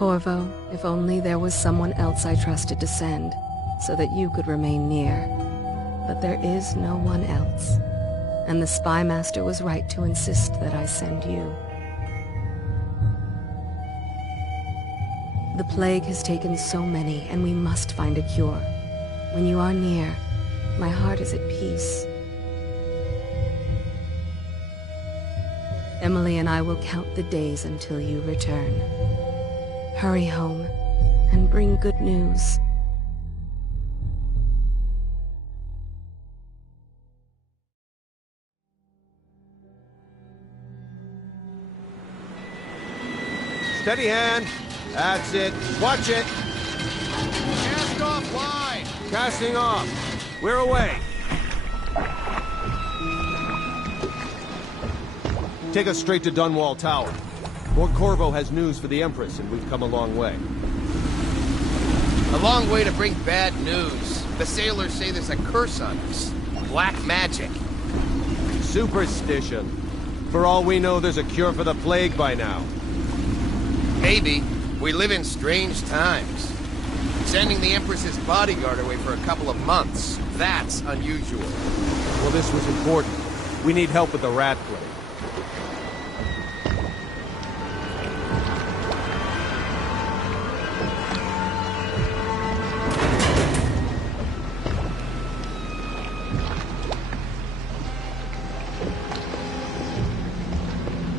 Corvo, if only there was someone else I trusted to send, so that you could remain near. But there is no one else, and the Spy Master was right to insist that I send you. The plague has taken so many, and we must find a cure. When you are near, my heart is at peace. Emily and I will count the days until you return. Hurry home, and bring good news. Steady hand. That's it. Watch it. Cast off line. Casting off. We're away. Take us straight to Dunwall Tower. Lord Corvo has news for the Empress, and we've come a long way. A long way to bring bad news. The sailors say there's a curse on us. Black magic. Superstition. For all we know, there's a cure for the plague by now. Maybe. We live in strange times. Sending the Empress's bodyguard away for a couple of months. That's unusual. Well, this was important. We need help with the rat plague.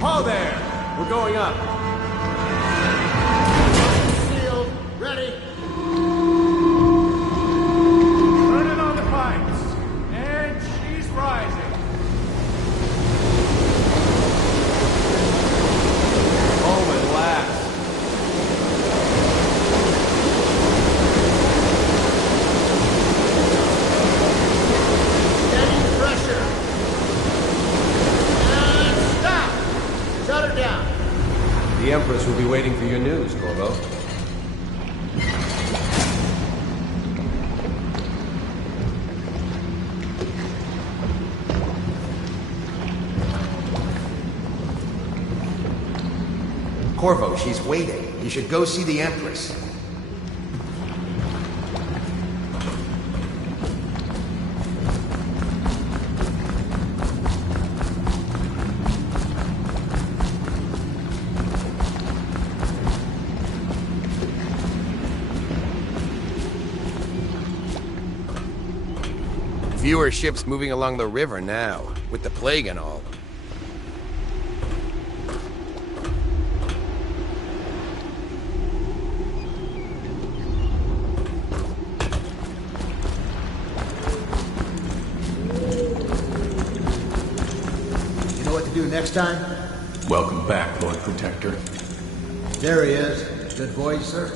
Ho there! We're going up. Sealed. Ready. Turning on the pipes. And she's rising. Home at last. Steady pressure. And stop. Shut her down. The Empress will be waiting for your news, Corvo. Corvo, she's waiting. You should go see the Empress. Fewer ships moving along the river now, with the plague and all. You know what to do next time? Welcome back, Lord Protector. There he is. Good voice, sir.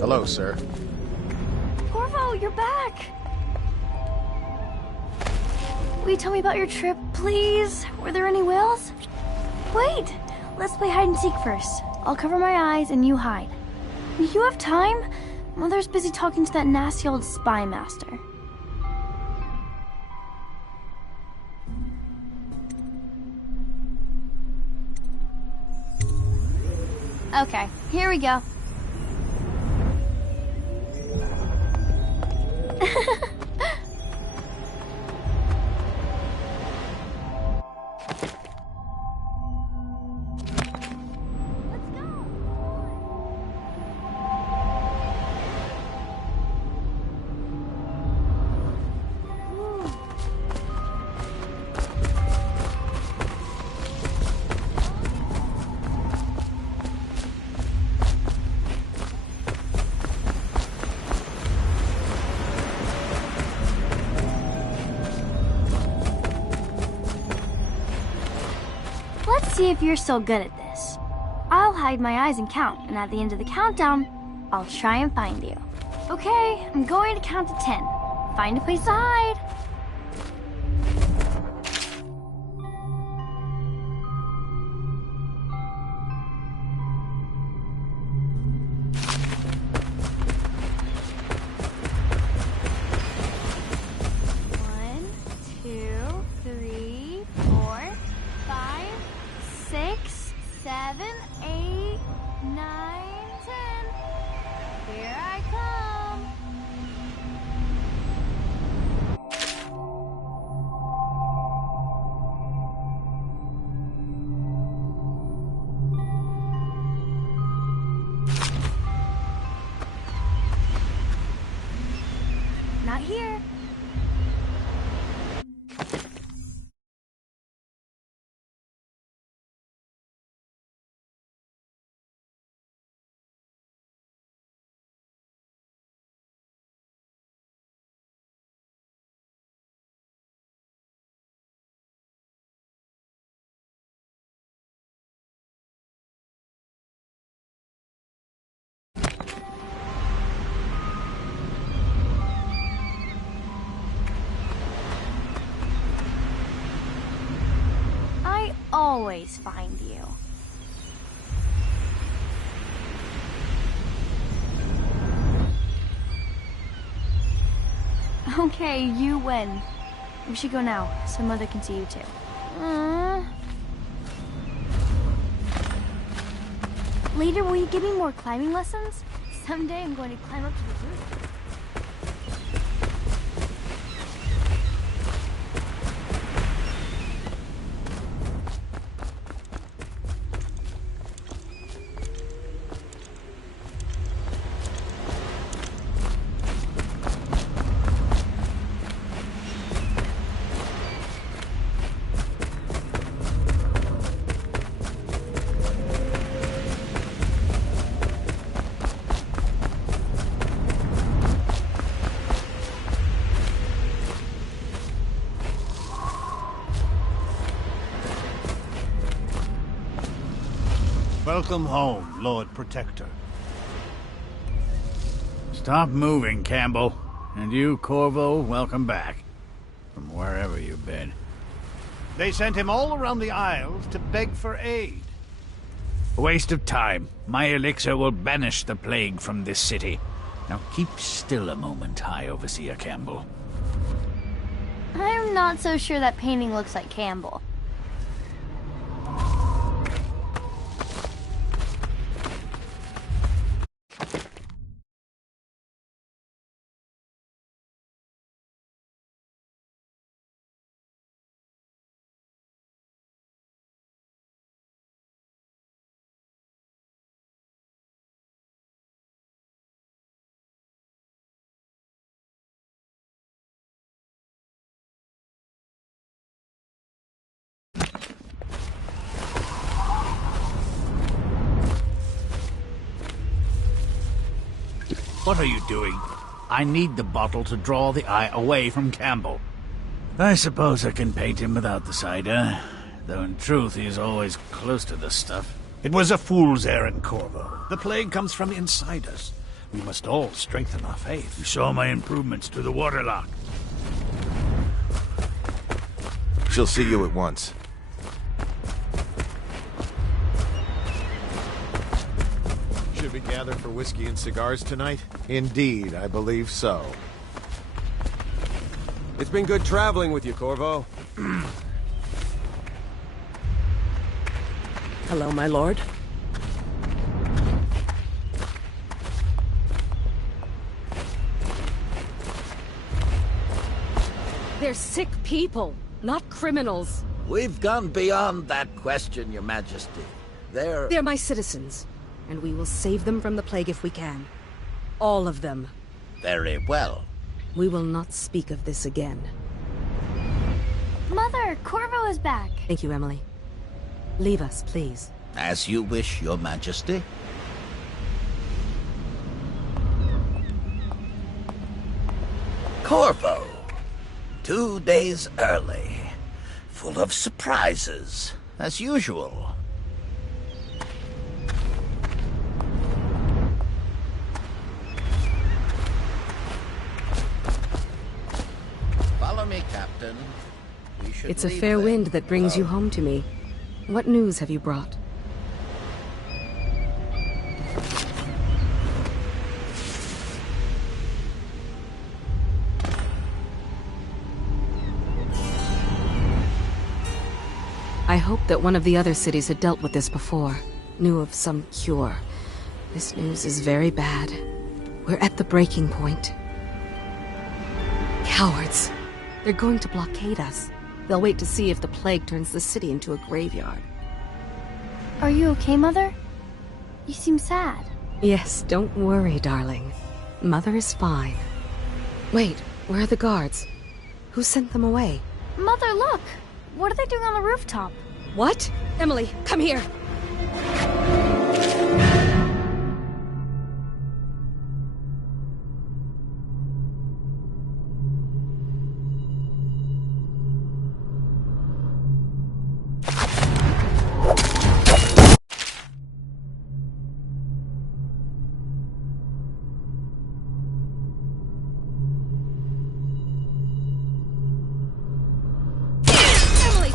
Hello, sir. Corvo, you're back! Will you tell me about your trip, please? Were there any whales? Wait! Let's play hide and seek first. I'll cover my eyes and you hide. You have time? Mother's busy talking to that nasty old spy master. Okay, here we go. Let's see if you're still good at this. I'll hide my eyes and count, and at the end of the countdown, I'll try and find you. Okay, I'm going to count to 10. Find a place to hide. here. I always find you. Okay, you win. We should go now, so Mother can see you too. Later, will you give me more climbing lessons? Someday I'm going to climb up to the roof. Welcome home, Lord Protector. Stop moving, Campbell. And you, Corvo, welcome back. From wherever you've been. They sent him all around the Isles to beg for aid. A waste of time. My elixir will banish the plague from this city. Now keep still a moment, High Overseer Campbell. I'm not so sure that painting looks like Campbell. What are you doing? I need the bottle to draw the eye away from Campbell. I suppose I can paint him without the cider, though in truth he is always close to this stuff. It was a fool's errand, Corvo. The plague comes from inside us. We must all strengthen our faith. You saw my improvements to the waterlock. She'll see you at once. Should we gather for whiskey and cigars tonight? Indeed, I believe so. It's been good traveling with you, Corvo. Hello, my lord. They're sick people, not criminals. We've gone beyond that question, Your Majesty. They're my citizens, and we will save them from the plague if we can. All of them. Very well. We will not speak of this again. Mother, Corvo is back. Thank you, Emily. Leave us, please. As you wish, Your Majesty. Corvo. 2 days early. Full of surprises, as usual. Follow me, Captain. We should It's a leave fair then. wind that brings you home to me. What news have you brought? I hoped that one of the other cities had dealt with this before, knew of some cure. This news is very bad. We're at the breaking point. Cowards! They're going to blockade us. They'll wait to see if the plague turns the city into a graveyard. Are you okay, Mother? You seem sad. Yes, don't worry, darling. Mother is fine. Wait, Where are the guards? Who sent them away? Mother, look! What are they doing on the rooftop? What? Emily, come here!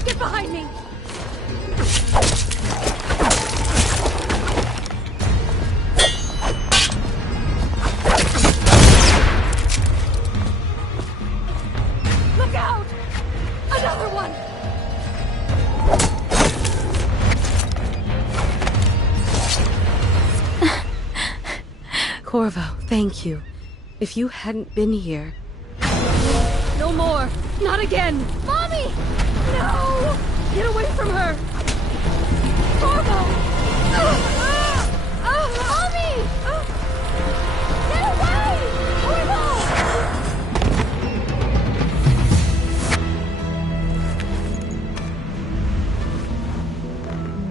Get behind me! Look out! Another one! Corvo, thank you. If you hadn't been here... No more! Not again! Mommy! No! Get away from her! Corvo! Mommy! Get away! Corvo!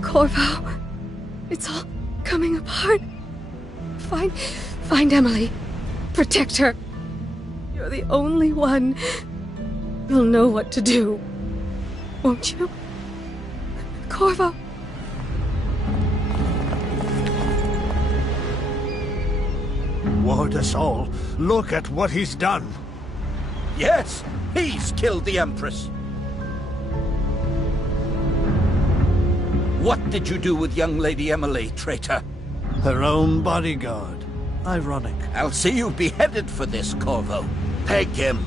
Corvo, it's all coming apart. Find Emily. Protect her. You're the only one who'll know what to do. Won't you? Corvo. Ward us all. Look at what he's done. Yes, he's killed the Empress. What did you do with young Lady Emily, traitor? Her own bodyguard. Ironic. I'll see you beheaded for this, Corvo. Peg him.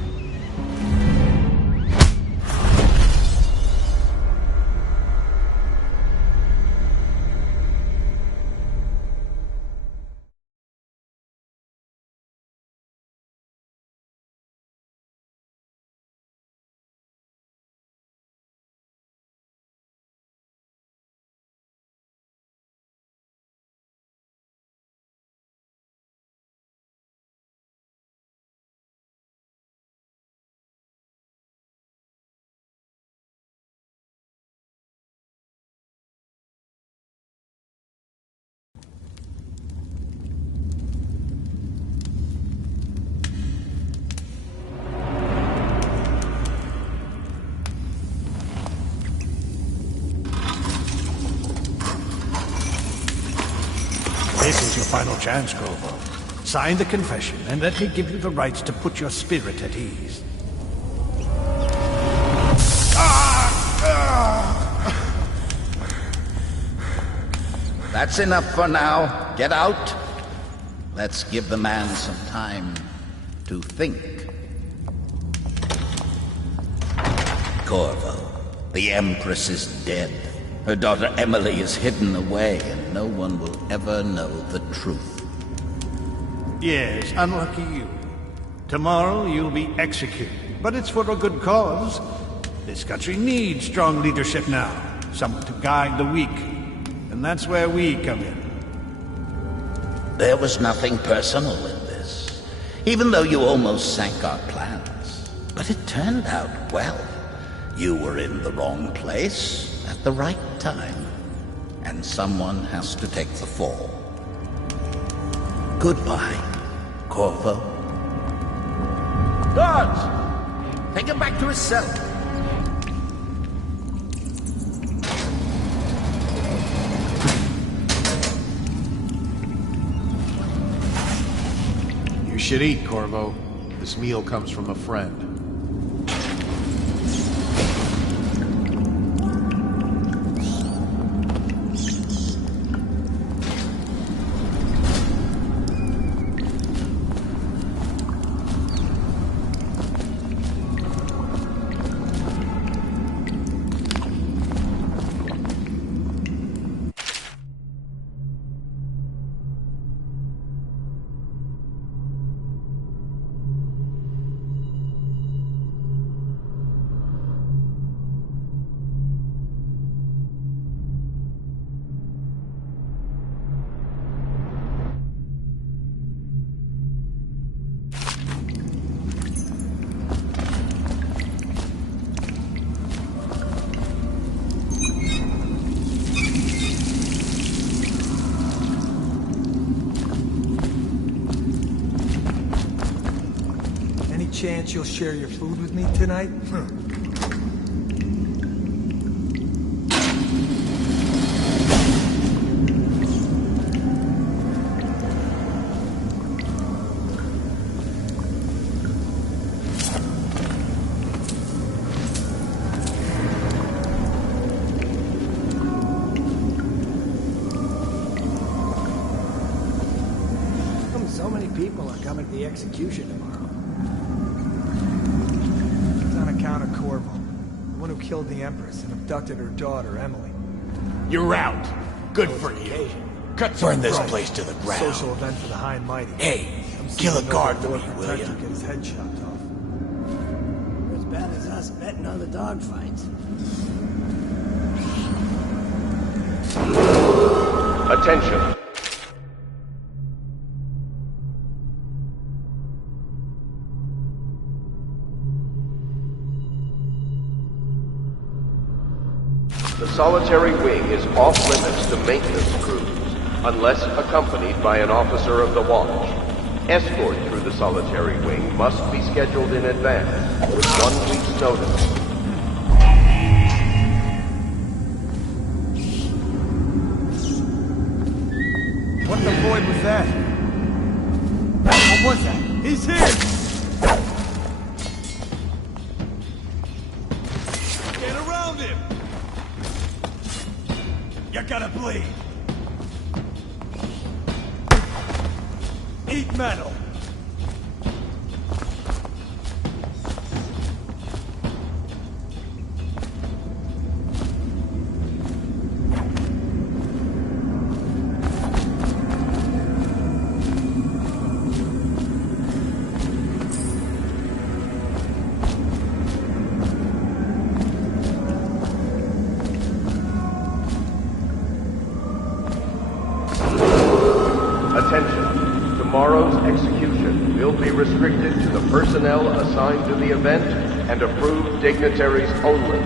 This is your final chance, Corvo. Sign the confession, and let me give you the rights to put your spirit at ease. That's enough for now. Get out. Let's give the man some time to think. Corvo, the Empress is dead. Her daughter Emily is hidden away, and no one will ever know the truth. Yes, unlucky you. Tomorrow you'll be executed, but it's for a good cause. This country needs strong leadership now, someone to guide the weak. And that's where we come in. There was nothing personal in this, even though you almost sank our plans. But it turned out well. You were in the wrong place at the right time, and someone has to take the fall. Goodbye, Corvo. Guards! Take him back to his cell. You should eat, Corvo. This meal comes from a friend. chance you'll share your food with me tonight? So many people are coming to the execution tomorrow. It's on account of Corvo, the one who killed the Empress and abducted her daughter, Emily. You're out. Good for you. Burn this place to the ground. Social event for the high and mighty. Hey, kill a guard for me, will ya? Get his head chopped off. You're as bad as us betting on the dogfights. Attention. The solitary wing is off limits to maintenance crews, unless accompanied by an officer of the watch. Escort through the solitary wing must be scheduled in advance, with 1 week's notice. What the void was that? What was that? He's here! Get around him! You're gonna bleed. Eat metal. Attention. Tomorrow's execution will be restricted to the personnel assigned to the event and approved dignitaries only.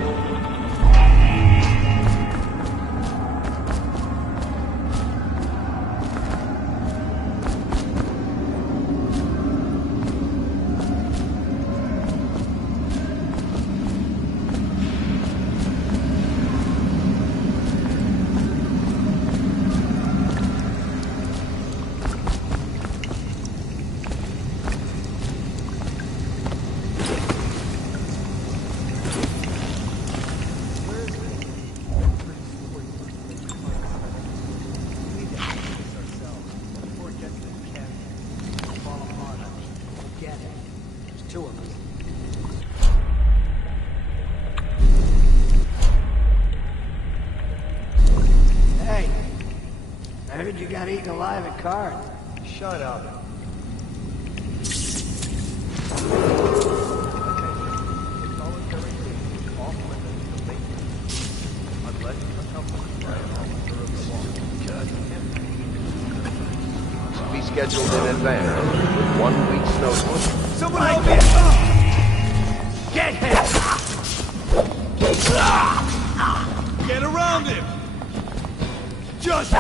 I heard you got eaten alive at cards. Shut up. Must be scheduled in advance with 1 week's notice. Someone help me! Get him! Get around him! Just...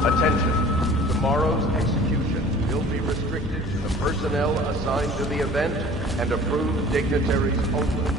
Attention. Tomorrow's execution will be restricted to the personnel assigned to the event and approved dignitaries only.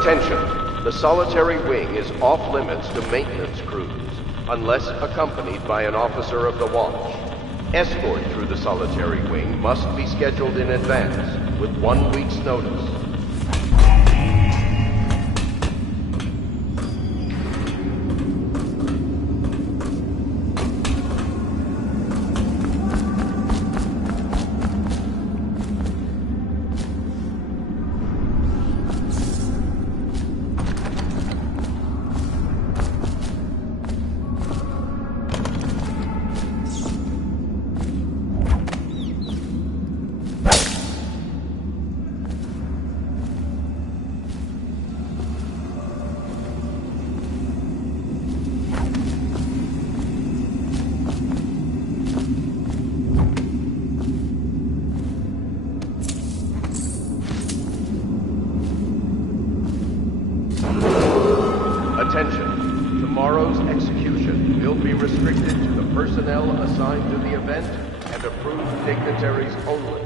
Attention. The solitary wing is off limits to maintenance crews, unless accompanied by an officer of the watch. Escort through the solitary wing must be scheduled in advance, with 1 week's notice. Attention. Tomorrow's execution will be restricted to the personnel assigned to the event and approved dignitaries only.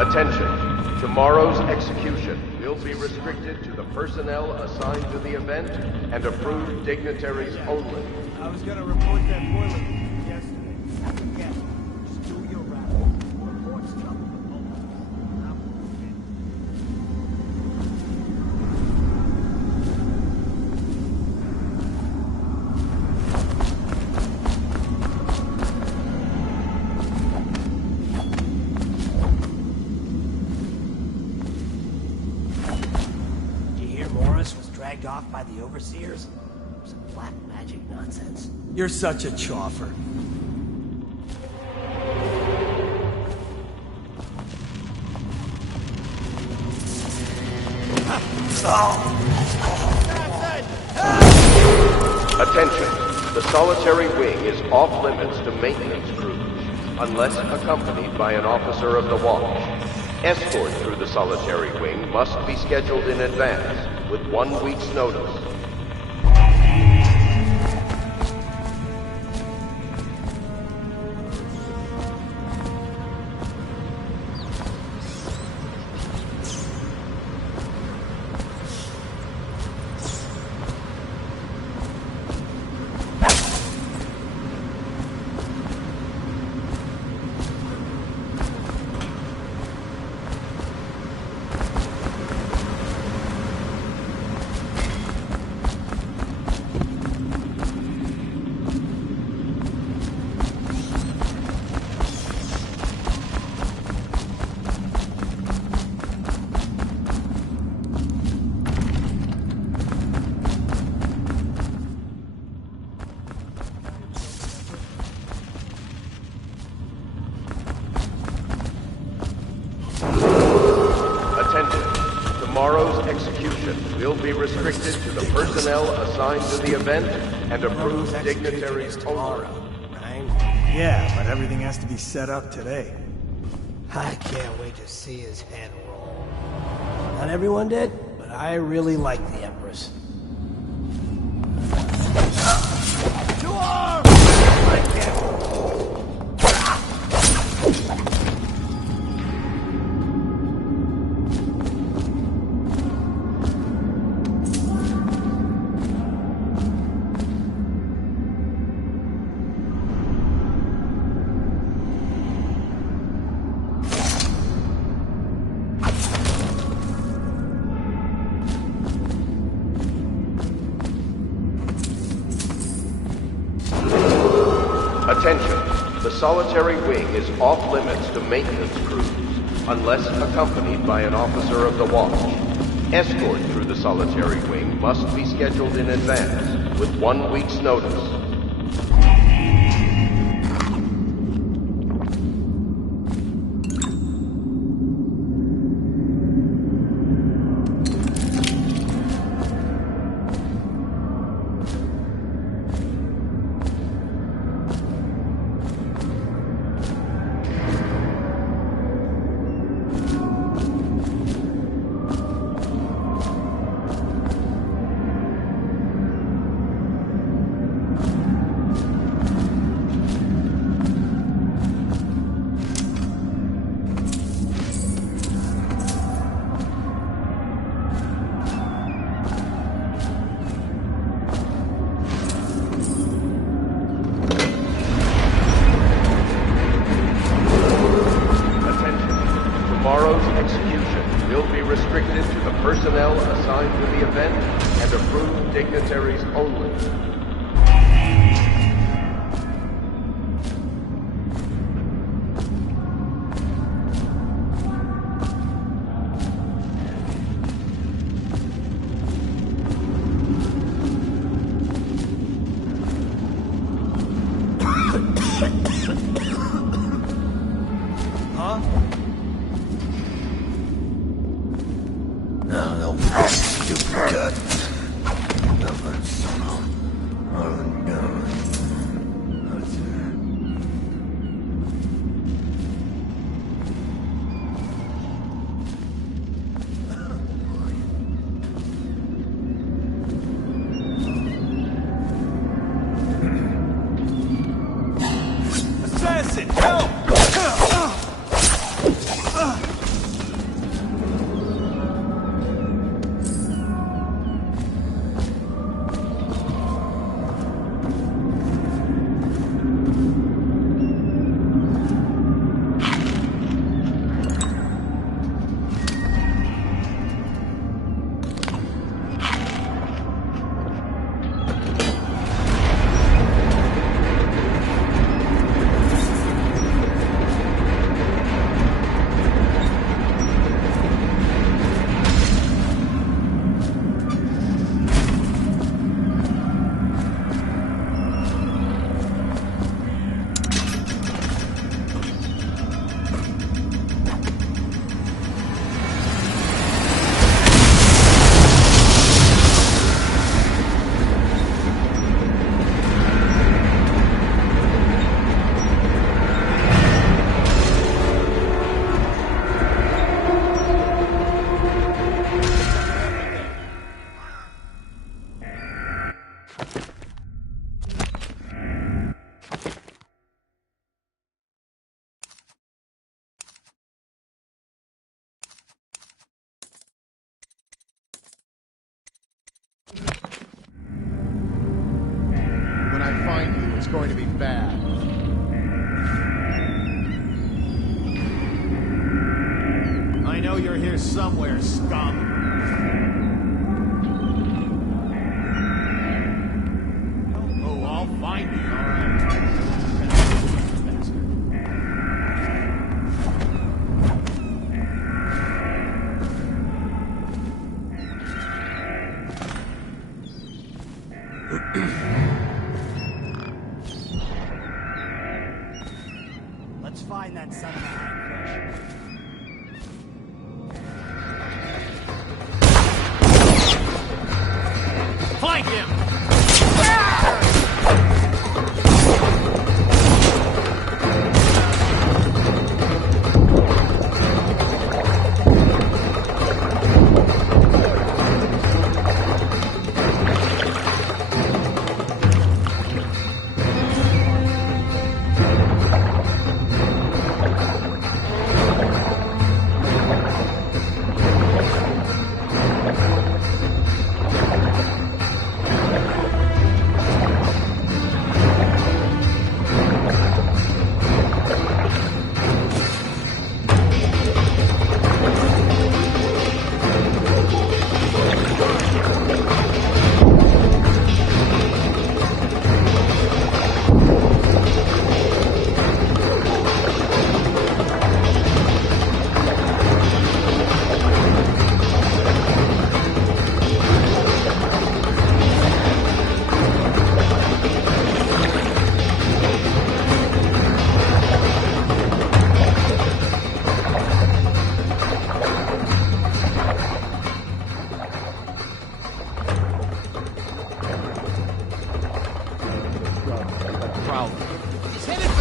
Attention. Tomorrow's execution will be restricted to the personnel assigned to the event and approved dignitaries only. I was gonna report that boiler yesterday. Forget. Just do your round. Reports coming. Dragged off by the overseers? Some black magic nonsense. You're such a choffer. Attention. The solitary wing is off limits to maintenance crews, unless accompanied by an officer of the watch. Escort through the solitary wing must be scheduled in advance, with 1 week's notice. Tomorrow's execution will be restricted to the personnel assigned to the event and approved dignitaries only. Right? Yeah, but everything has to be set up today. I can't wait to see his head roll. Not everyone did, but I really like the Empress. To arms! I can't. Attention, the solitary wing is off limits to maintenance crews, unless accompanied by an officer of the watch. Escort through the solitary wing must be scheduled in advance, with 1 week's notice. Tomorrow's execution will be restricted to the personnel assigned to the event and approved dignitaries only. When I find you, it's going to be bad. I know you're here somewhere, scum. Oh, I'll find you, all right. Let's find that son of a hagfish.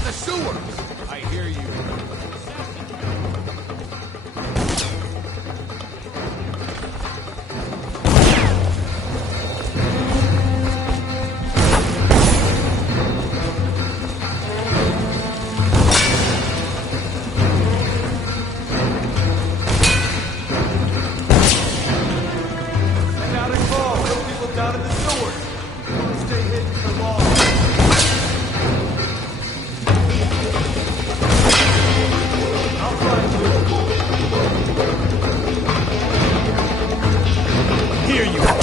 the sewers! I hear you. Send out a call. Put people down in the sewers. Don't stay hidden for long. I'll find you. Here you are.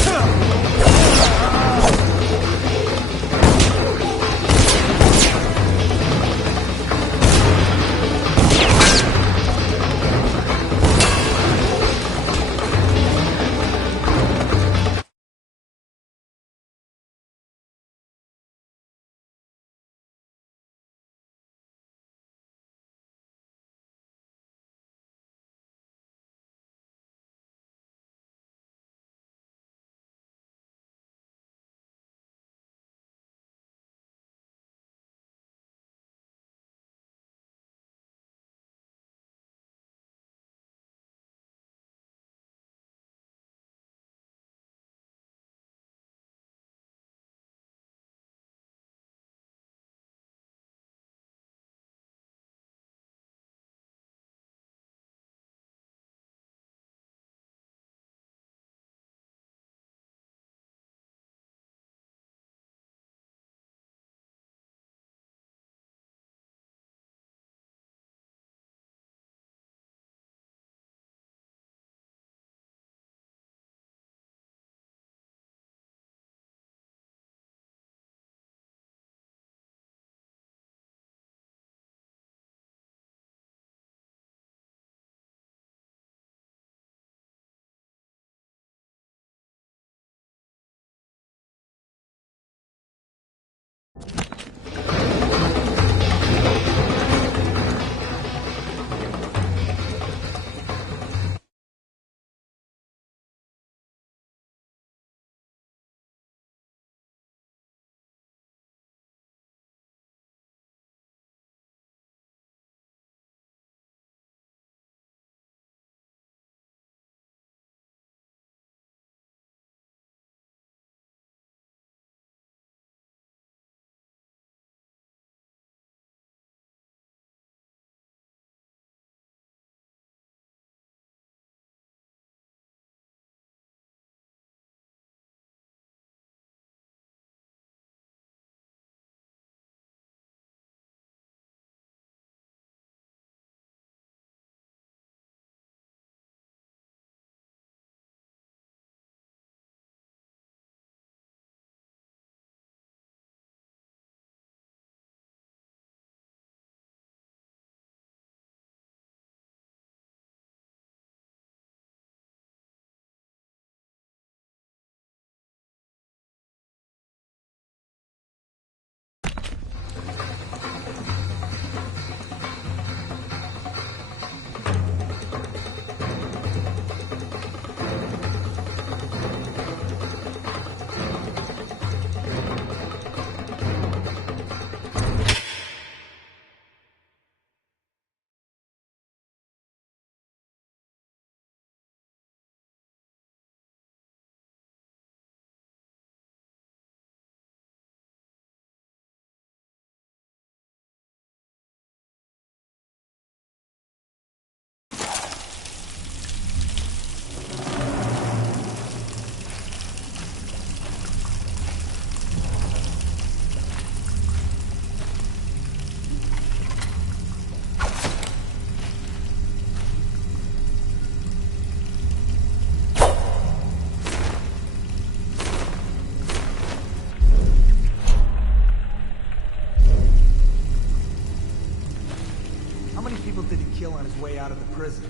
on his way out of the prison.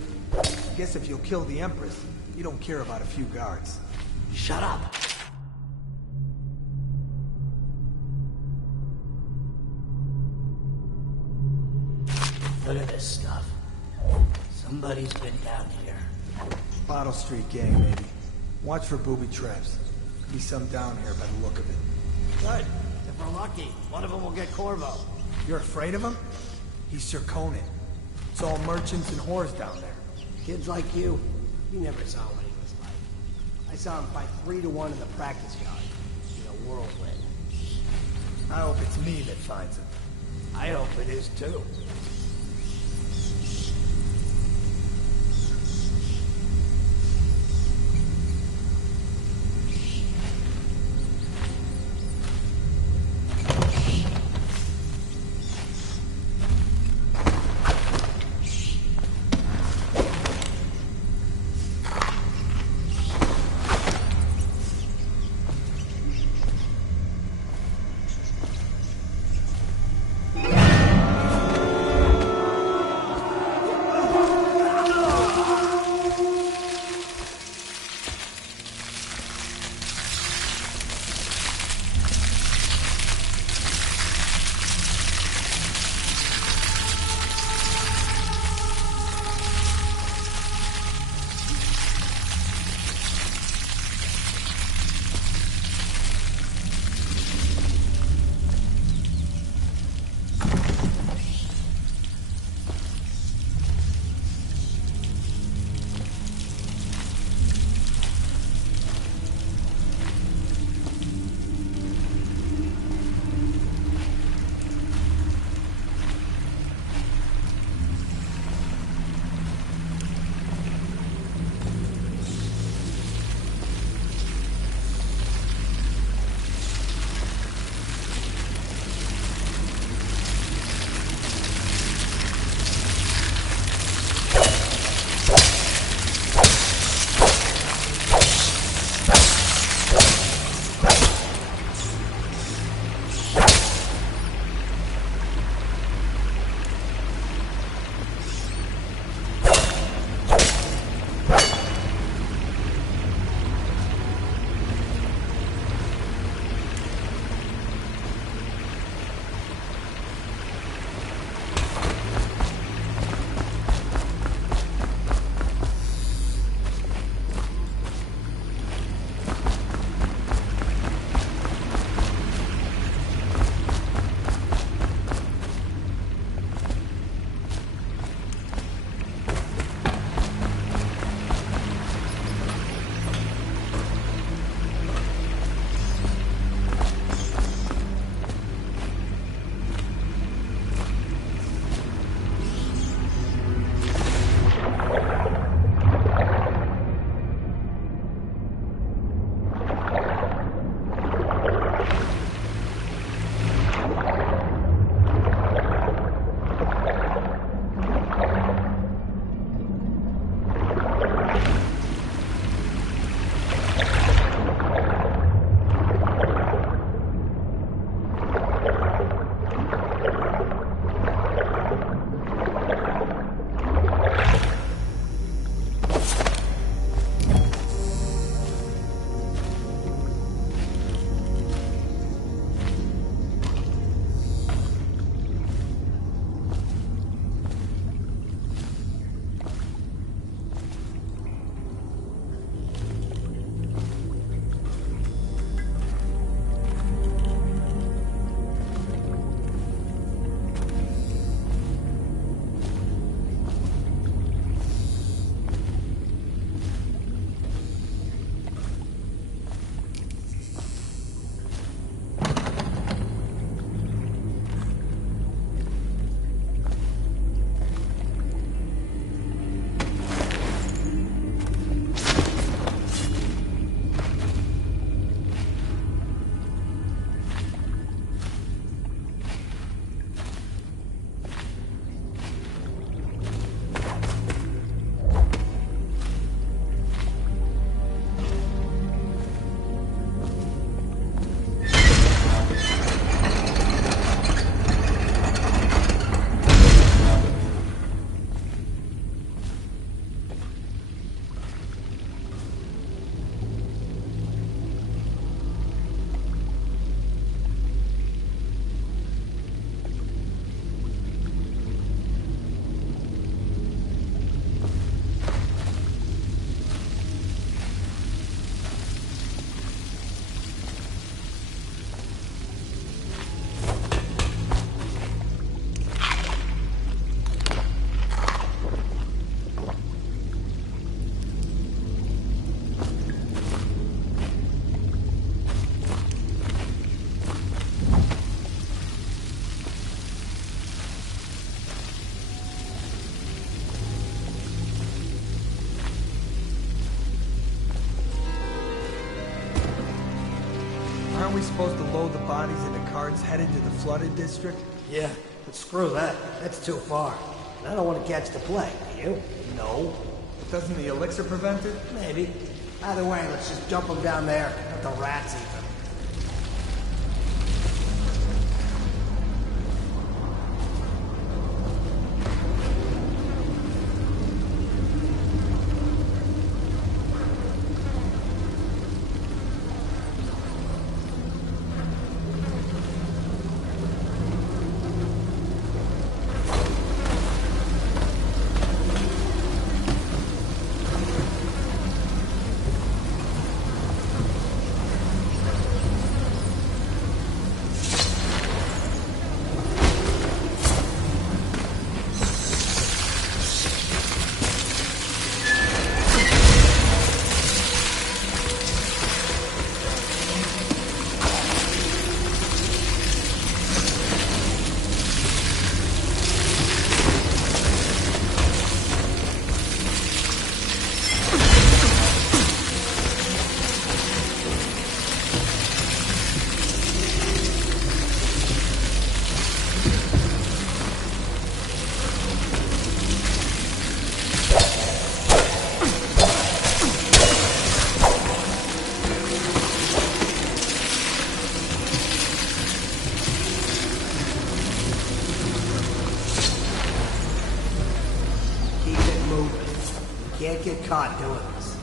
Guess if you'll kill the Empress, you don't care about a few guards. Shut up! Look at this stuff. Somebody's been down here. Bottle Street gang, maybe. Watch for booby traps. Could be some down here by the look of it. Good. If we're lucky, one of them will get Corvo. You're afraid of him? He's Sir Conan. It's all merchants and whores down there. Kids like you never saw what he was like. I saw him fight 3 to 1 in the practice yard. In a whirlwind. I hope it's me that finds him. I hope it is too. supposed to load the bodies into carts headed to the flooded district? Yeah, but screw that. That's too far. And I don't want to catch the plague, do you? No. But doesn't the elixir prevent it? Maybe. Either way, let's just dump them down there. Let the rats eat them. Can't get caught doing this.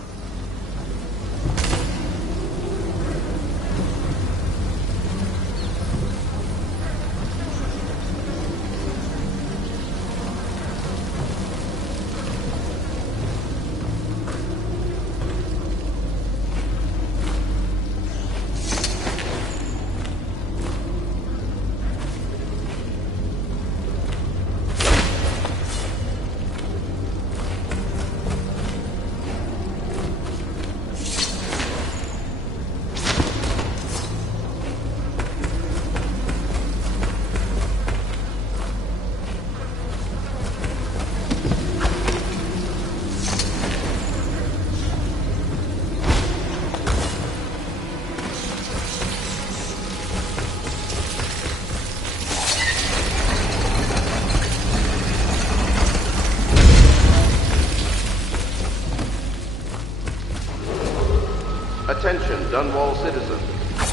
Attention, Dunwall citizens.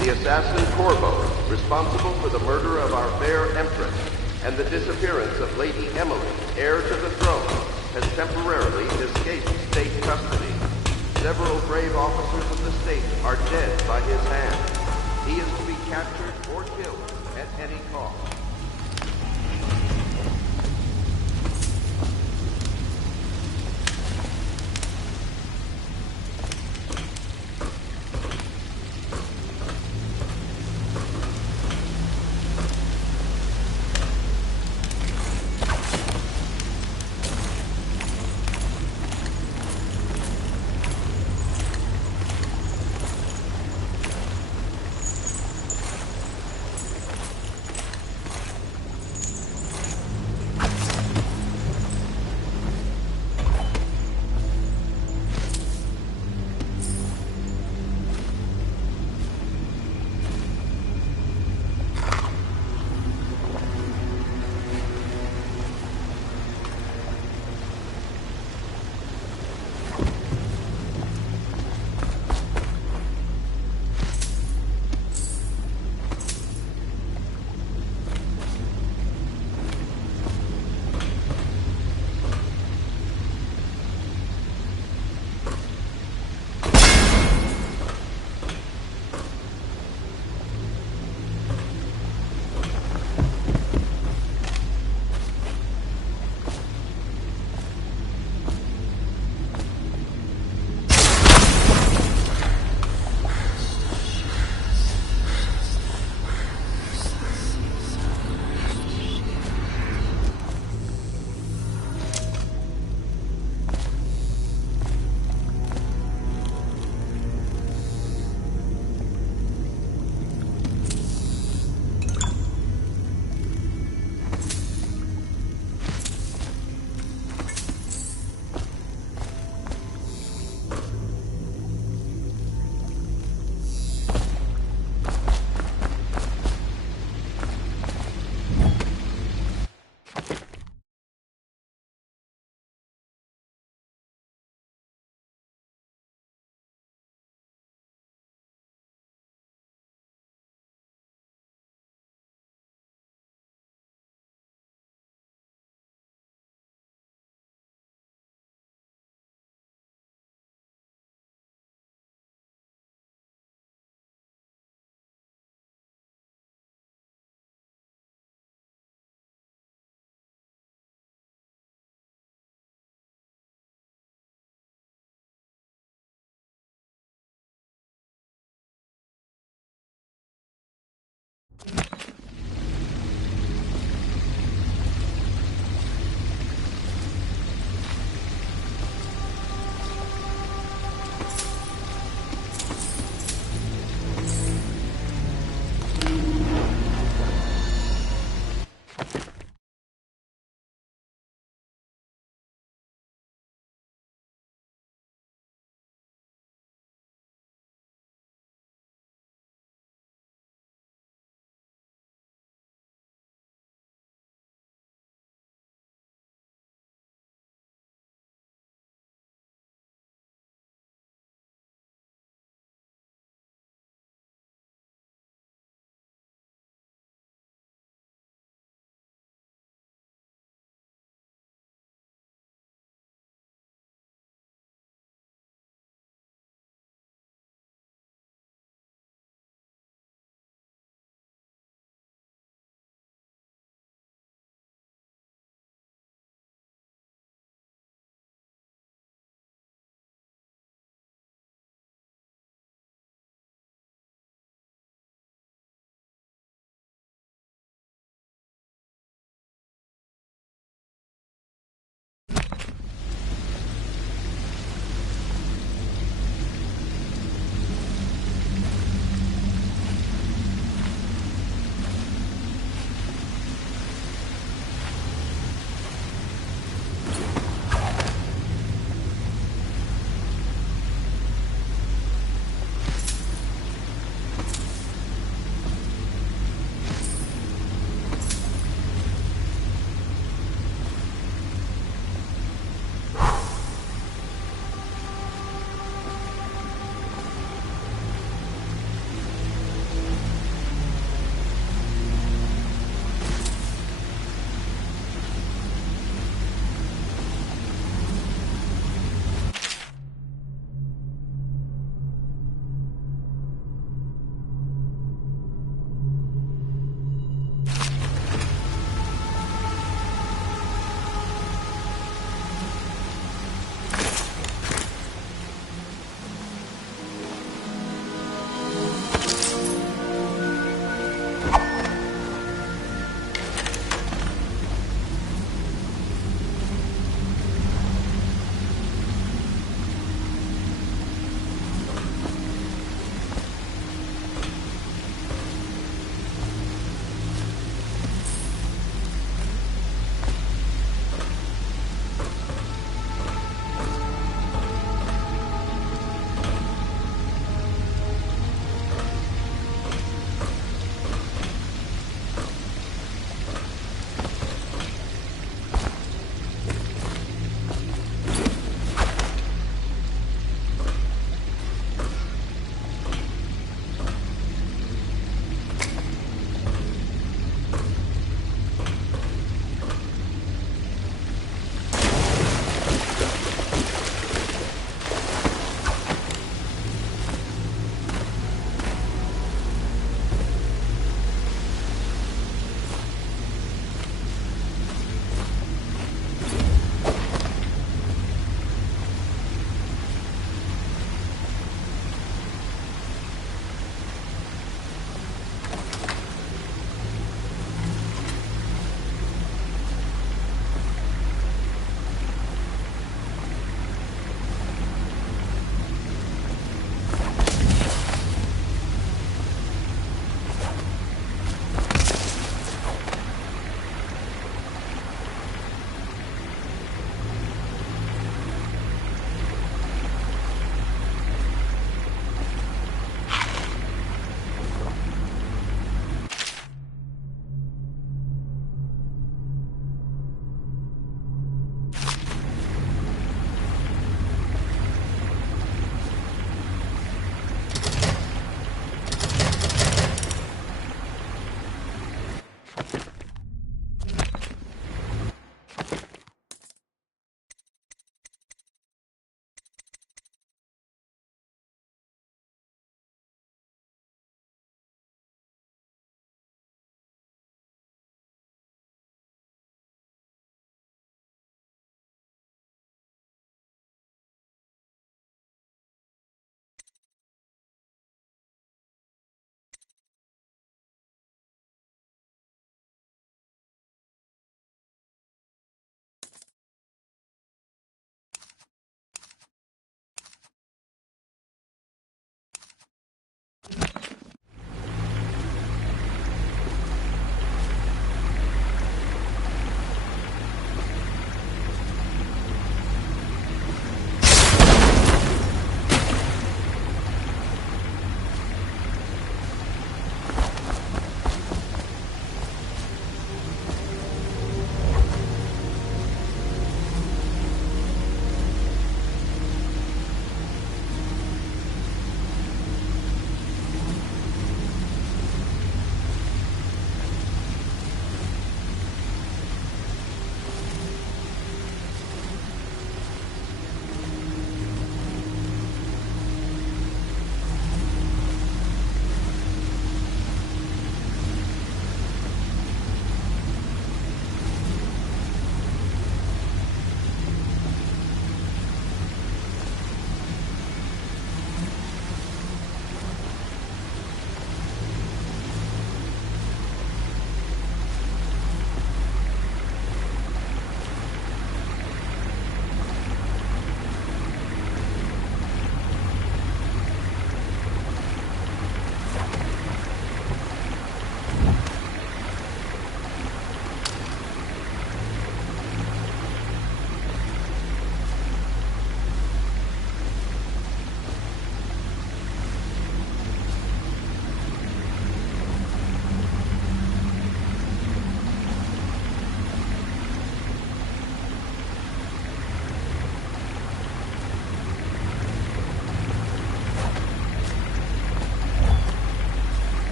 The assassin Corvo, responsible for the murder of our fair Empress and the disappearance of Lady Emily, heir to the throne, has temporarily escaped state custody. Several brave officers of the state are dead by his hand. He is to be captured or killed at any cost.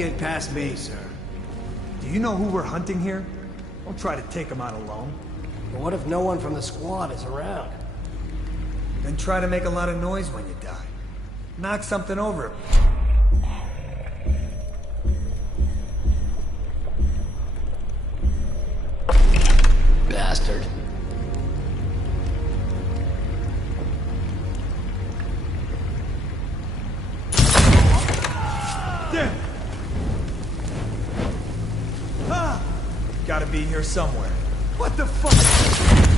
get past me, sir. Do you know who we're hunting here? Don't try to take him out alone. But what if no one from the squad is around? Then try to make a lot of noise when you die. Knock something over. Bastard. Damn! Ah! Gotta be here somewhere. What the fuck?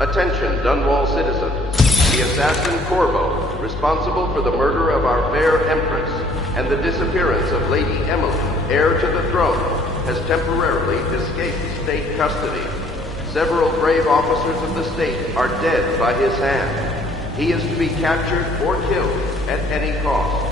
Attention, Dunwall citizens. The assassin Corvo, responsible for the murder of our fair Empress and the disappearance of Lady Emily, heir to the throne, has temporarily escaped state custody. Several brave officers of the state are dead by his hand. He is to be captured or killed at any cost.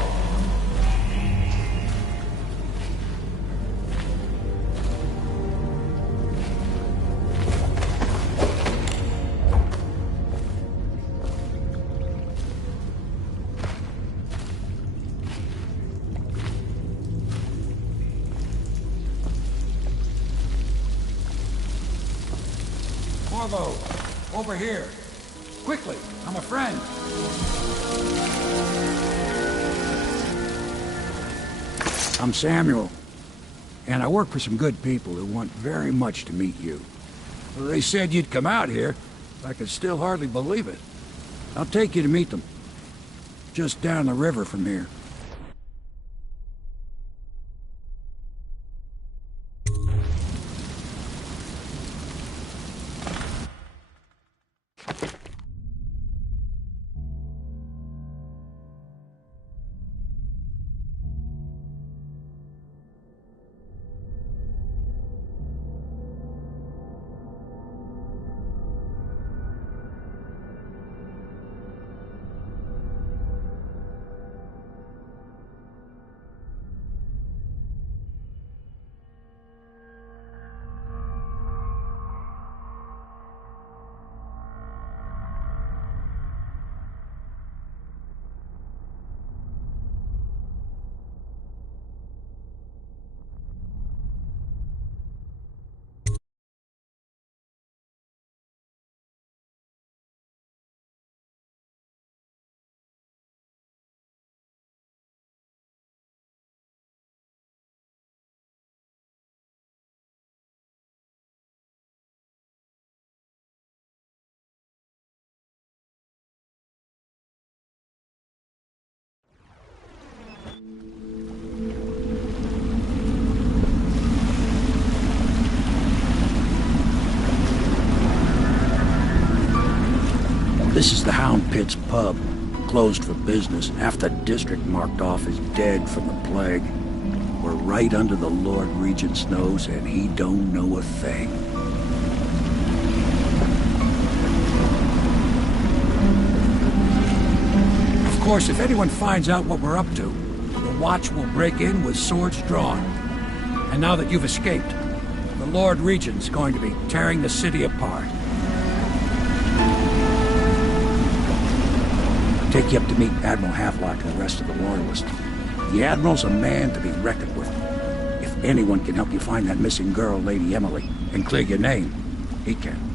Corvo, over here. Quickly, I'm a friend. I'm Samuel, and I work for some good people who want very much to meet you. Well, they said you'd come out here. I can still hardly believe it. I'll take you to meet them. Just down the river from here. This is the Hound Pit's pub. Closed for business. Half the district marked off as dead from the plague. We're right under the Lord Regent's nose, and he don't know a thing. Of course, if anyone finds out what we're up to, the Watch will break in with swords drawn. And now that you've escaped, the Lord Regent's going to be tearing the city apart. Take you up to meet Admiral Havelock and the rest of the Loyalists. The Admiral's a man to be reckoned with. If anyone can help you find that missing girl, Lady Emily, and clear your name, he can.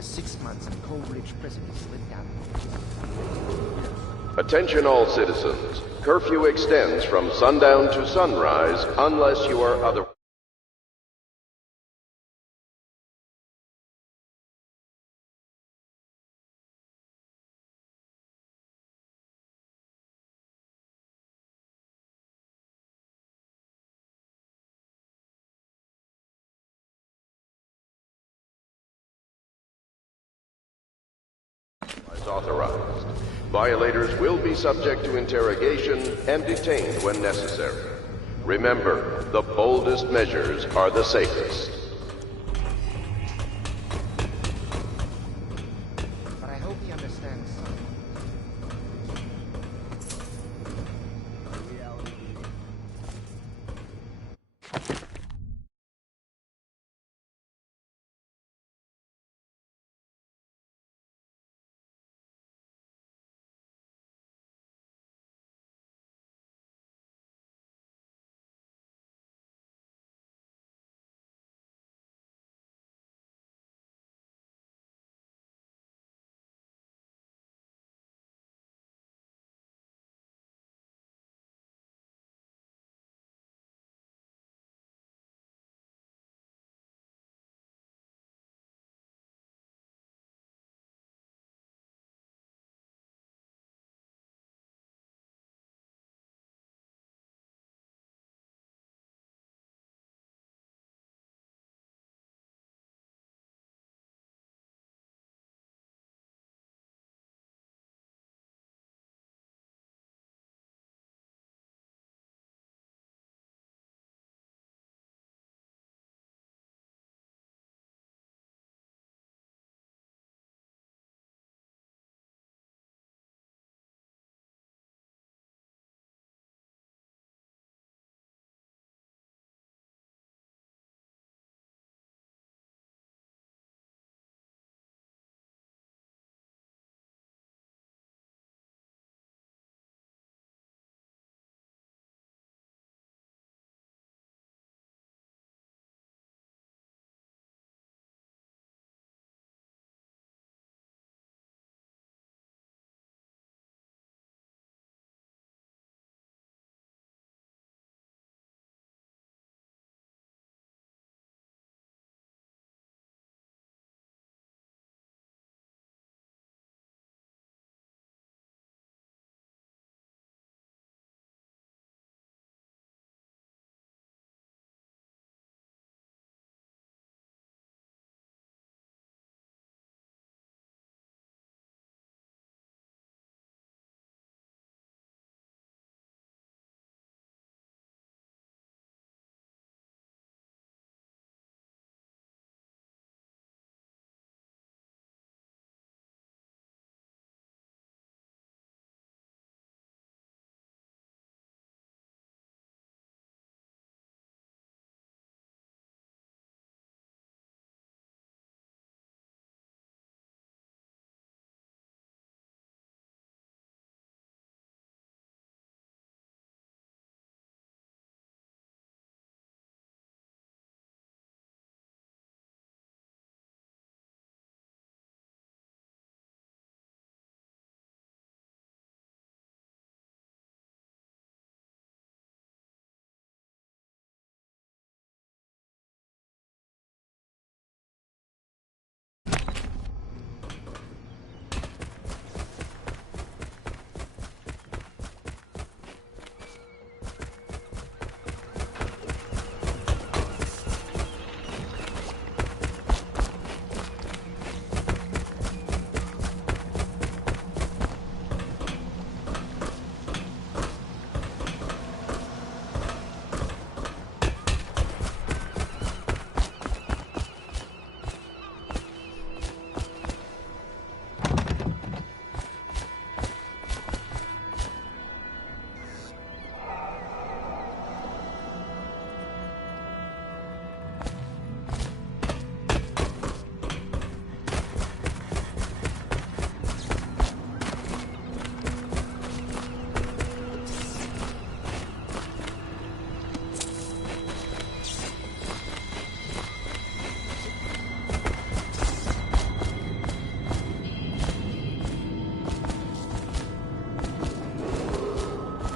after 6 months in Coleridge prison, he slipped out. Attention all citizens. Curfew extends from sundown to sunrise unless you are otherwise authorized. Violators will be subject to interrogation and detained when necessary. Remember, the boldest measures are the safest.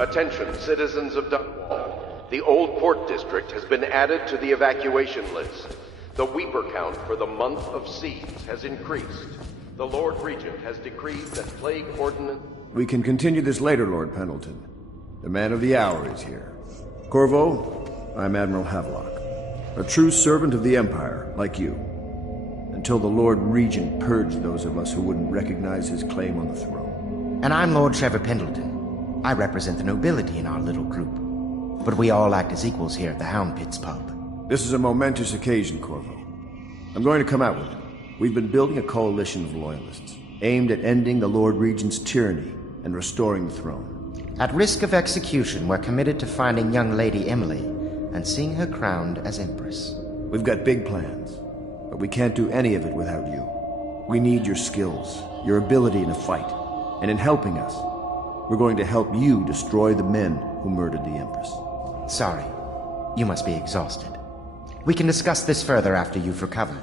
Attention, citizens of Dunwall. The Old Port District has been added to the evacuation list. The Weeper count for the month of siege has increased. The Lord Regent has decreed that plague ordinance... We can continue this later, Lord Pendleton. The man of the hour is here. Corvo, I'm Admiral Havelock. A true servant of the Empire, like you. Until the Lord Regent purged those of us who wouldn't recognize his claim on the throne. And I'm Lord Trevor Pendleton. I represent the nobility in our little group. But we all act as equals here at the Hound Pits pub. This is a momentous occasion, Corvo. I'm going to come out with it. We've been building a coalition of loyalists, aimed at ending the Lord Regent's tyranny and restoring the throne. At risk of execution, we're committed to finding young Lady Emily and seeing her crowned as Empress. We've got big plans, but we can't do any of it without you. We need your skills, your ability in a fight, and in helping us, we're going to help you destroy the men who murdered the Empress. Sorry. You must be exhausted. We can discuss this further after you've recovered.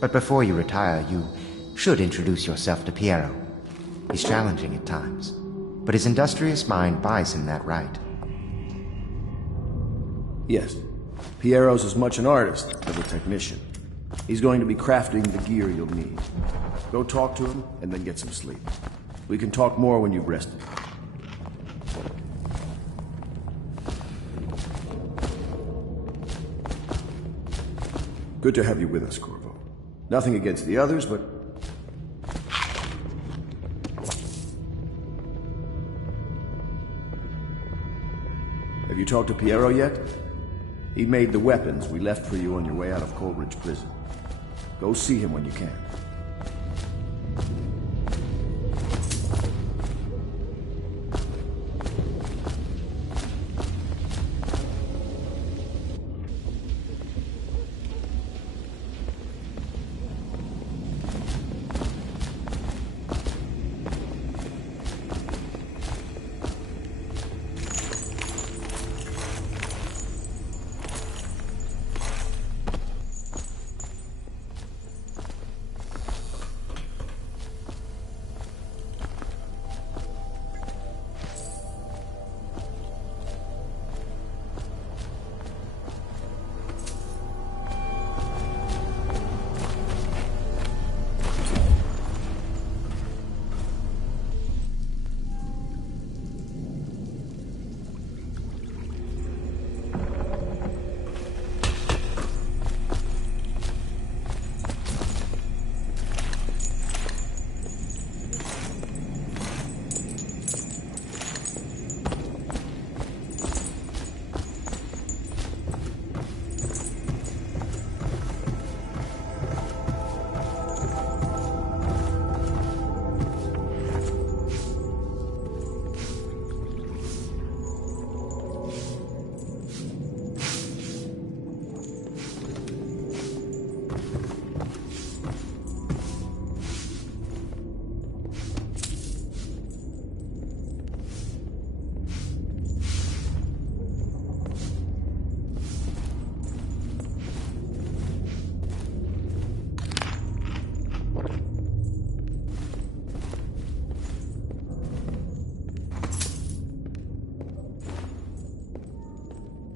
But before you retire, you should introduce yourself to Piero. He's challenging at times, but his industrious mind buys him that right. Yes. Piero's as much an artist as a technician. He's going to be crafting the gear you'll need. Go talk to him, and then get some sleep. We can talk more when you've rested. Good to have you with us, Corvo. Nothing against the others, but... Have you talked to Piero yet? He made the weapons we left for you on your way out of Coleridge Prison. Go see him when you can.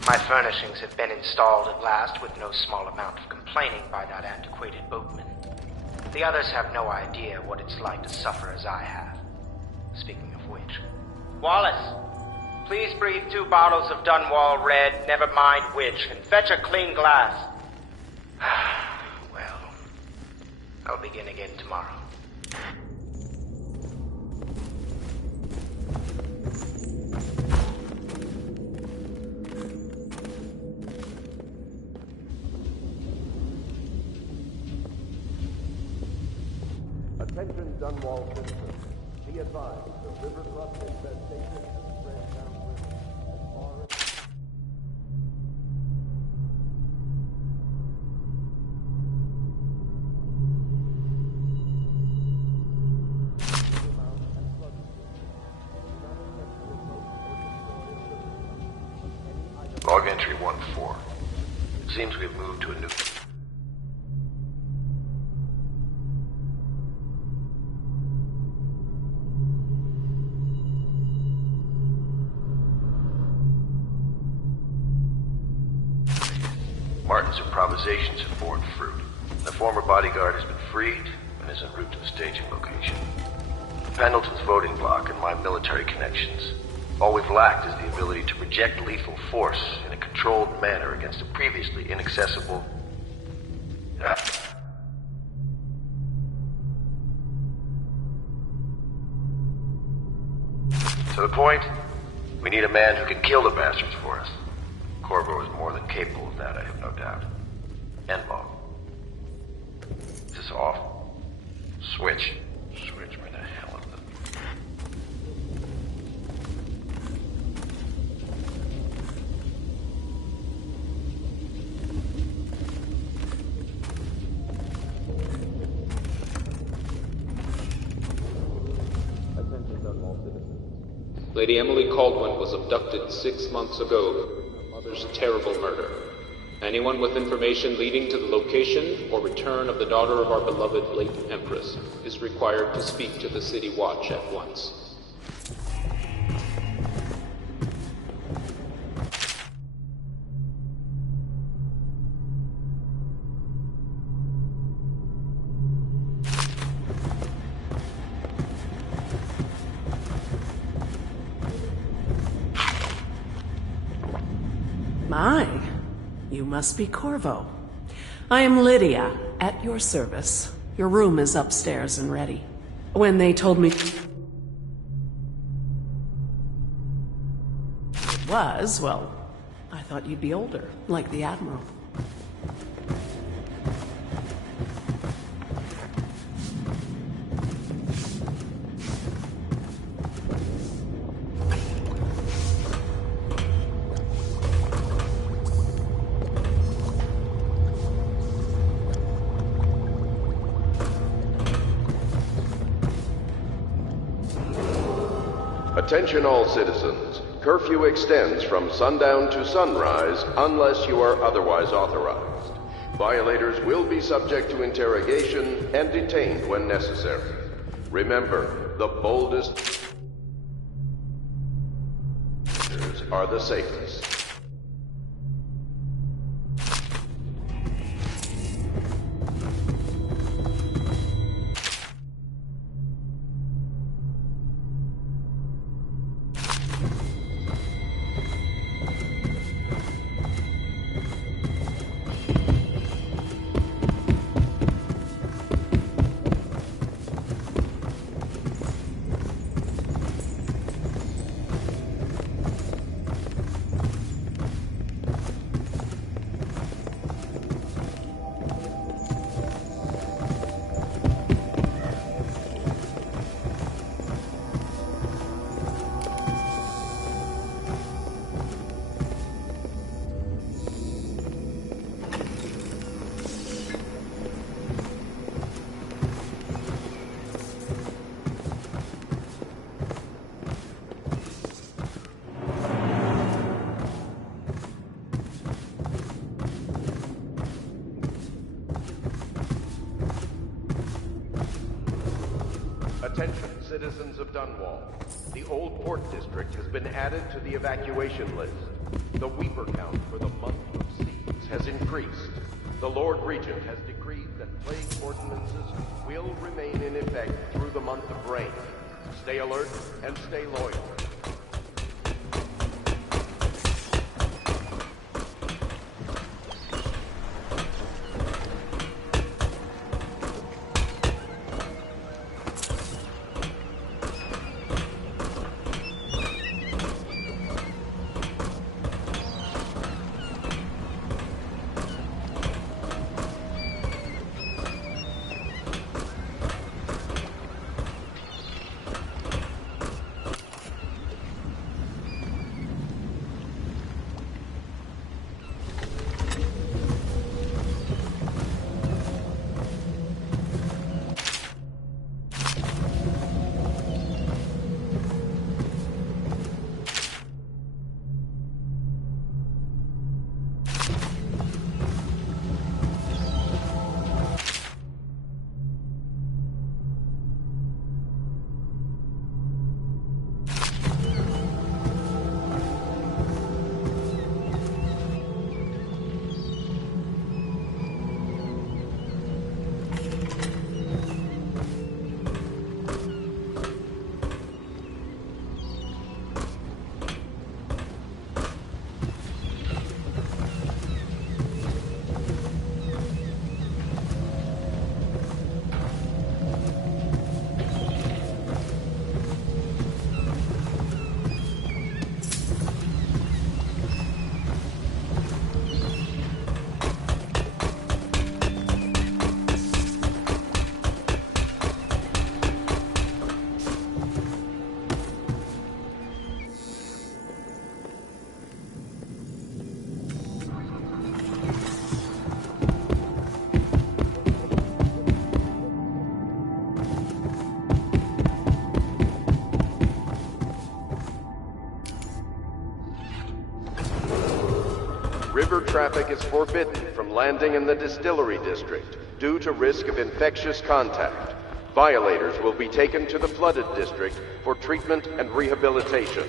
My furnishings have been installed at last with no small amount of complaining by that antiquated boatman. The others have no idea what it's like to suffer as I have. Speaking of which... Wallace! Please breathe 2 bottles of Dunwall Red, never mind which, and fetch a clean glass. Well, I'll begin again tomorrow. Attention Dunwall citizens. Be advised, the river thrust infestation has spread downriver as far as... Log entry 1-4. Seems we've moved to a new... Martin's improvisations have borne fruit. The former bodyguard has been freed and is en route to the staging location. Pendleton's voting bloc and my military connections. All we've lacked is the ability to project lethal force in a controlled manner against a previously inaccessible... To the point, we need a man who can kill the bastards for us. Corvo is more than capable of that, I have no doubt. Envo. Is this off? Switch. Switch me the hell with it. Lady Emily Caldwin was abducted 6 months ago. Her mother's terrible murder. Anyone with information leading to the location or return of the daughter of our beloved late Empress is required to speak to the City Watch at once. My, you must be Corvo. I am Lydia, at your service. Your room is upstairs and ready. When they told me it was, well, I thought you'd be older, like the Admiral. Attention all citizens. Curfew extends from sundown to sunrise unless you are otherwise authorized. Violators will be subject to interrogation and detained when necessary. Remember, the boldest are the safest. Attention, citizens of Dunwall. The Old Port District has been added to the evacuation list. The Weeper count for the month of siege has increased. The Lord Regent has decreed that plague ordinances will remain in effect through the month of rain. Stay alert and stay loyal. River traffic is forbidden from landing in the distillery district due to risk of infectious contact. Violators will be taken to the flooded district for treatment and rehabilitation.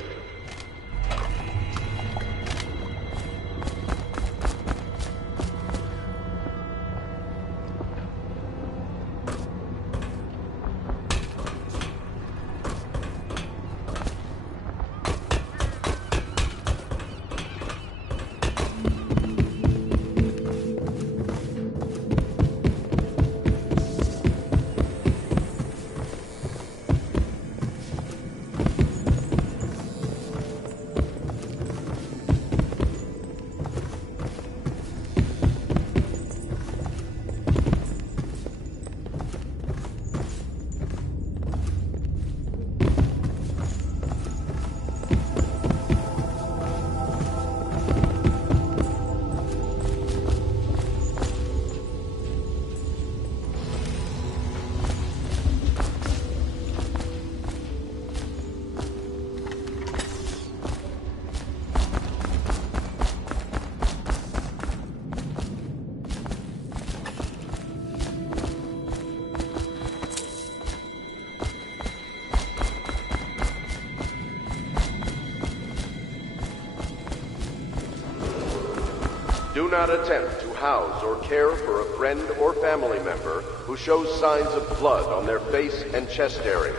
Do not attempt to house or care for a friend or family member who shows signs of blood on their face and chest area.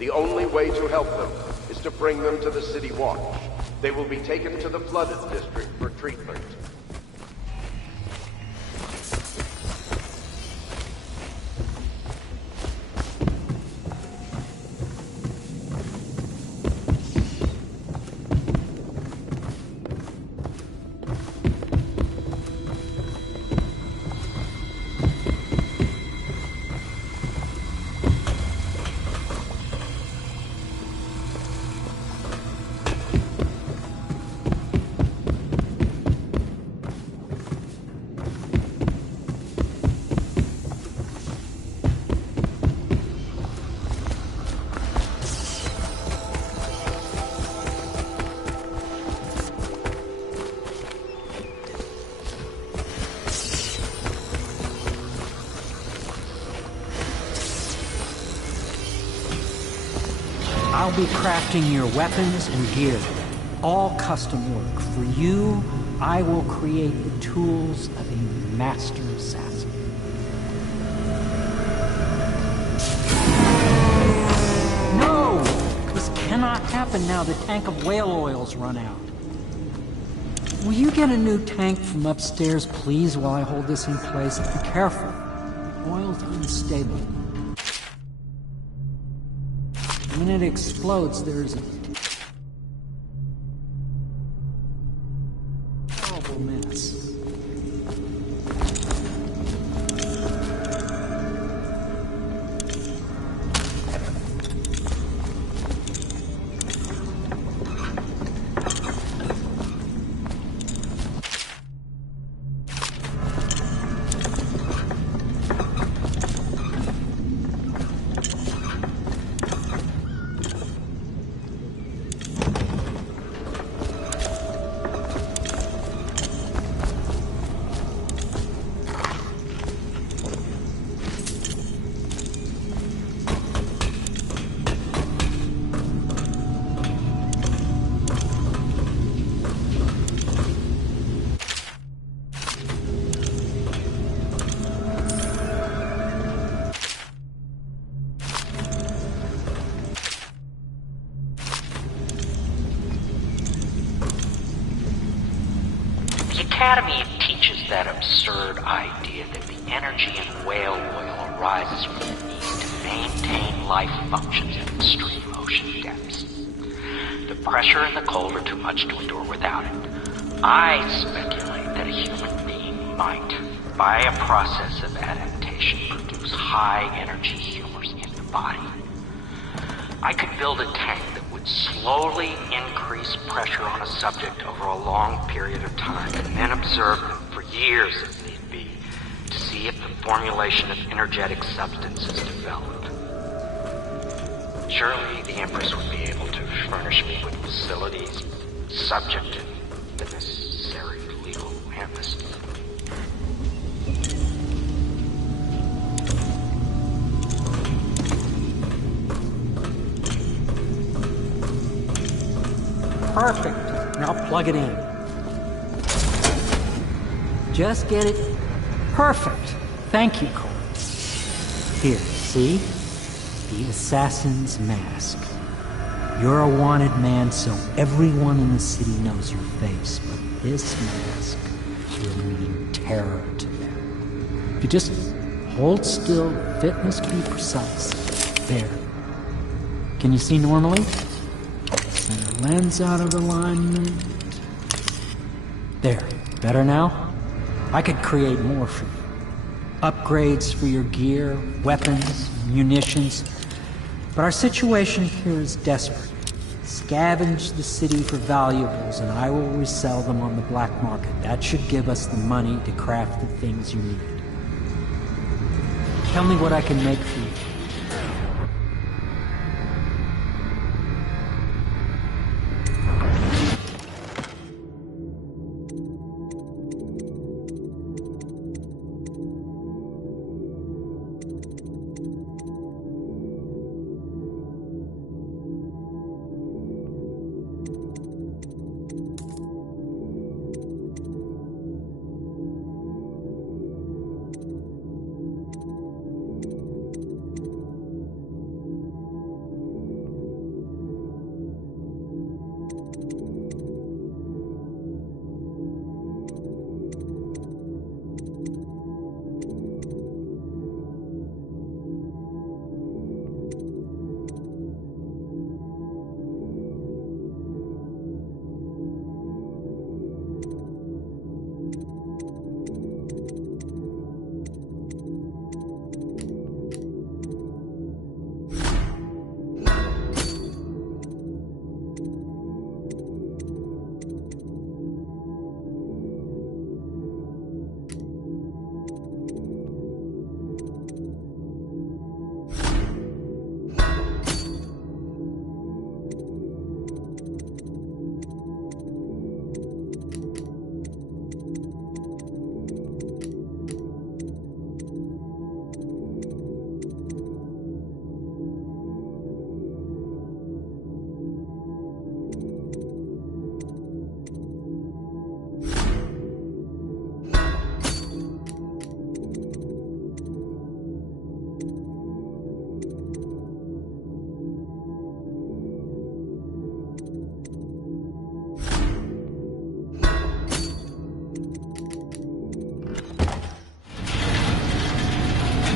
The only way to help them is to bring them to the City Watch. They will be taken to the flooded district for treatment. I'll be crafting your weapons and gear. All custom work. For you, I will create the tools of a master assassin. No! This cannot happen now. The tank of whale oil's run out. Will you get a new tank from upstairs, please, while I hold this in place? Be careful. The oil's unstable. When it explodes, there's a terrible mess. The Academy teaches that absurd idea that the energy in whale oil arises from the need to maintain life functions at extreme ocean depths. The pressure and the cold are too much to endure without it. I speculate that a human being might, by a process of adaptation, produce high-energy humors in the body. I could build a tank that would slowly increase pressure on a subject over a long period of time and then observe them for years if need be to see if the formulation of energetic substances developed. Surely the Empress would be able to furnish me with facilities, subject, and the necessary legal answers. Perfect. Now plug it in. Just get it. Perfect. Thank you, Cole. Here, see? The assassin's mask. You're a wanted man, so everyone in the city knows your face, but this mask will mean terror to them. If you just hold still, fitness be precise. There. Can you see normally? Center lens out of alignment. There. Better now? I could create more for you. Upgrades for your gear, weapons, munitions. But our situation here is desperate. Scavenge the city for valuables and I will resell them on the black market. That should give us the money to craft the things you need. Tell me what I can make for you.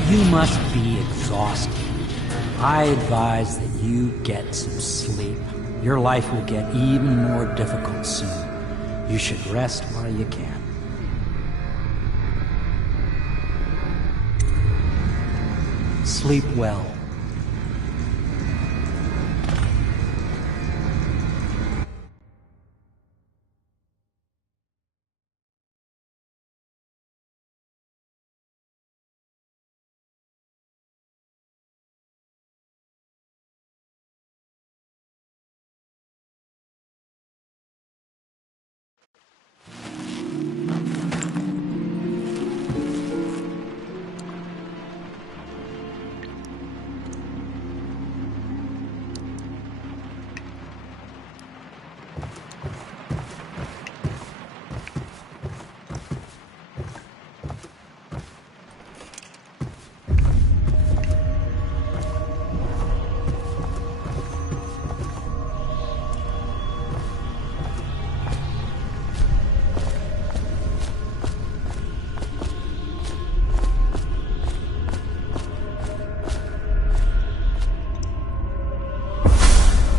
You must be exhausted. I advise that you get some sleep. Your life will get even more difficult soon. You should rest while you can. Sleep well.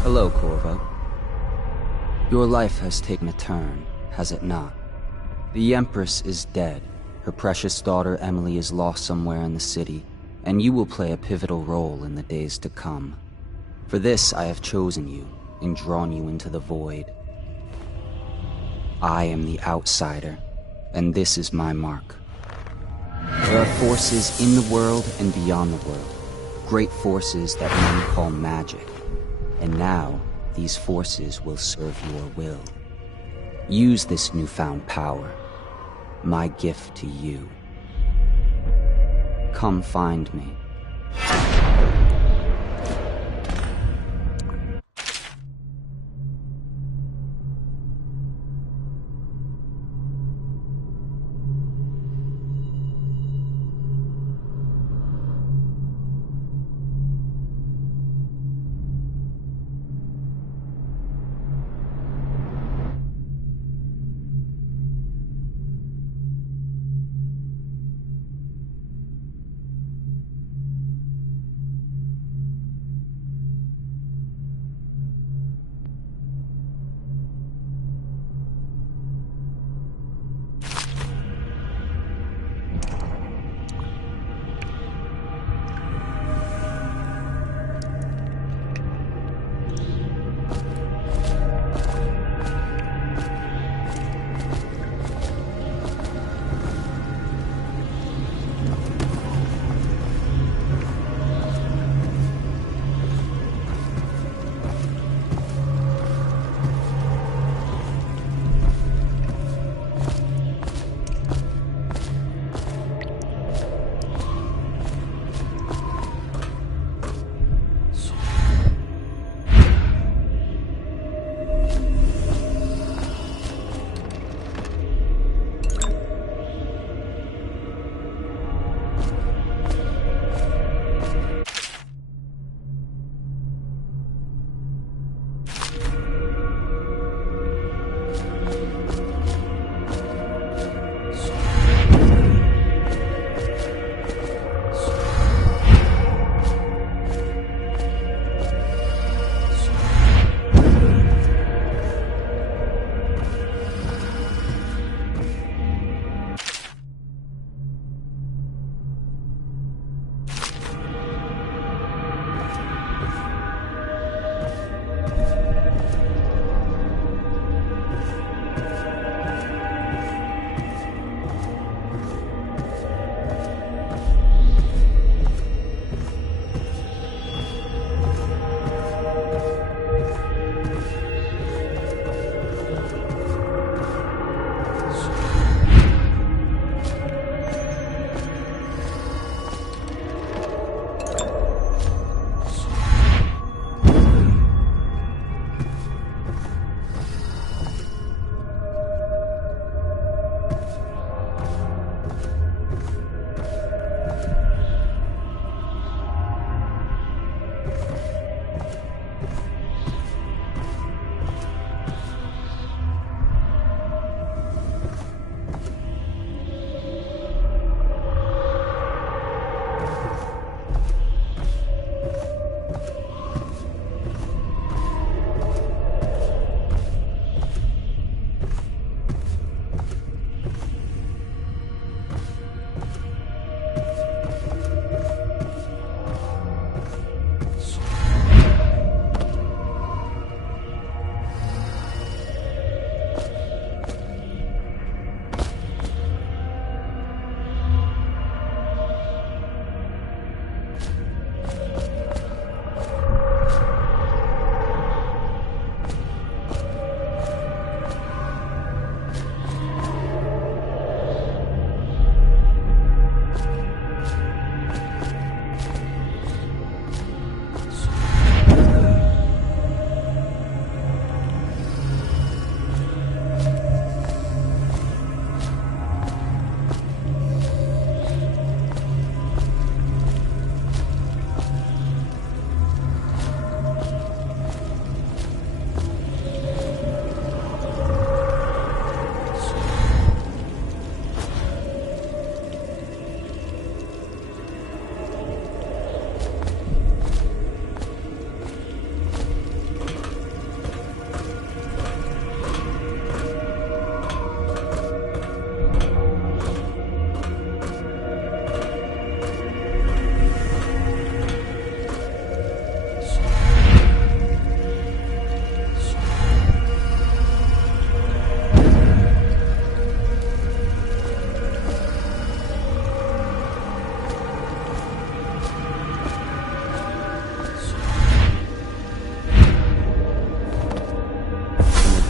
Hello, Corvo. Your life has taken a turn, has it not? The Empress is dead. Her precious daughter Emily is lost somewhere in the city, and you will play a pivotal role in the days to come. For this, I have chosen you and drawn you into the void. I am the outsider, and this is my mark. There are forces in the world and beyond the world, great forces that men call magic. And now, these forces will serve your will. Use this newfound power, my gift to you. Come find me.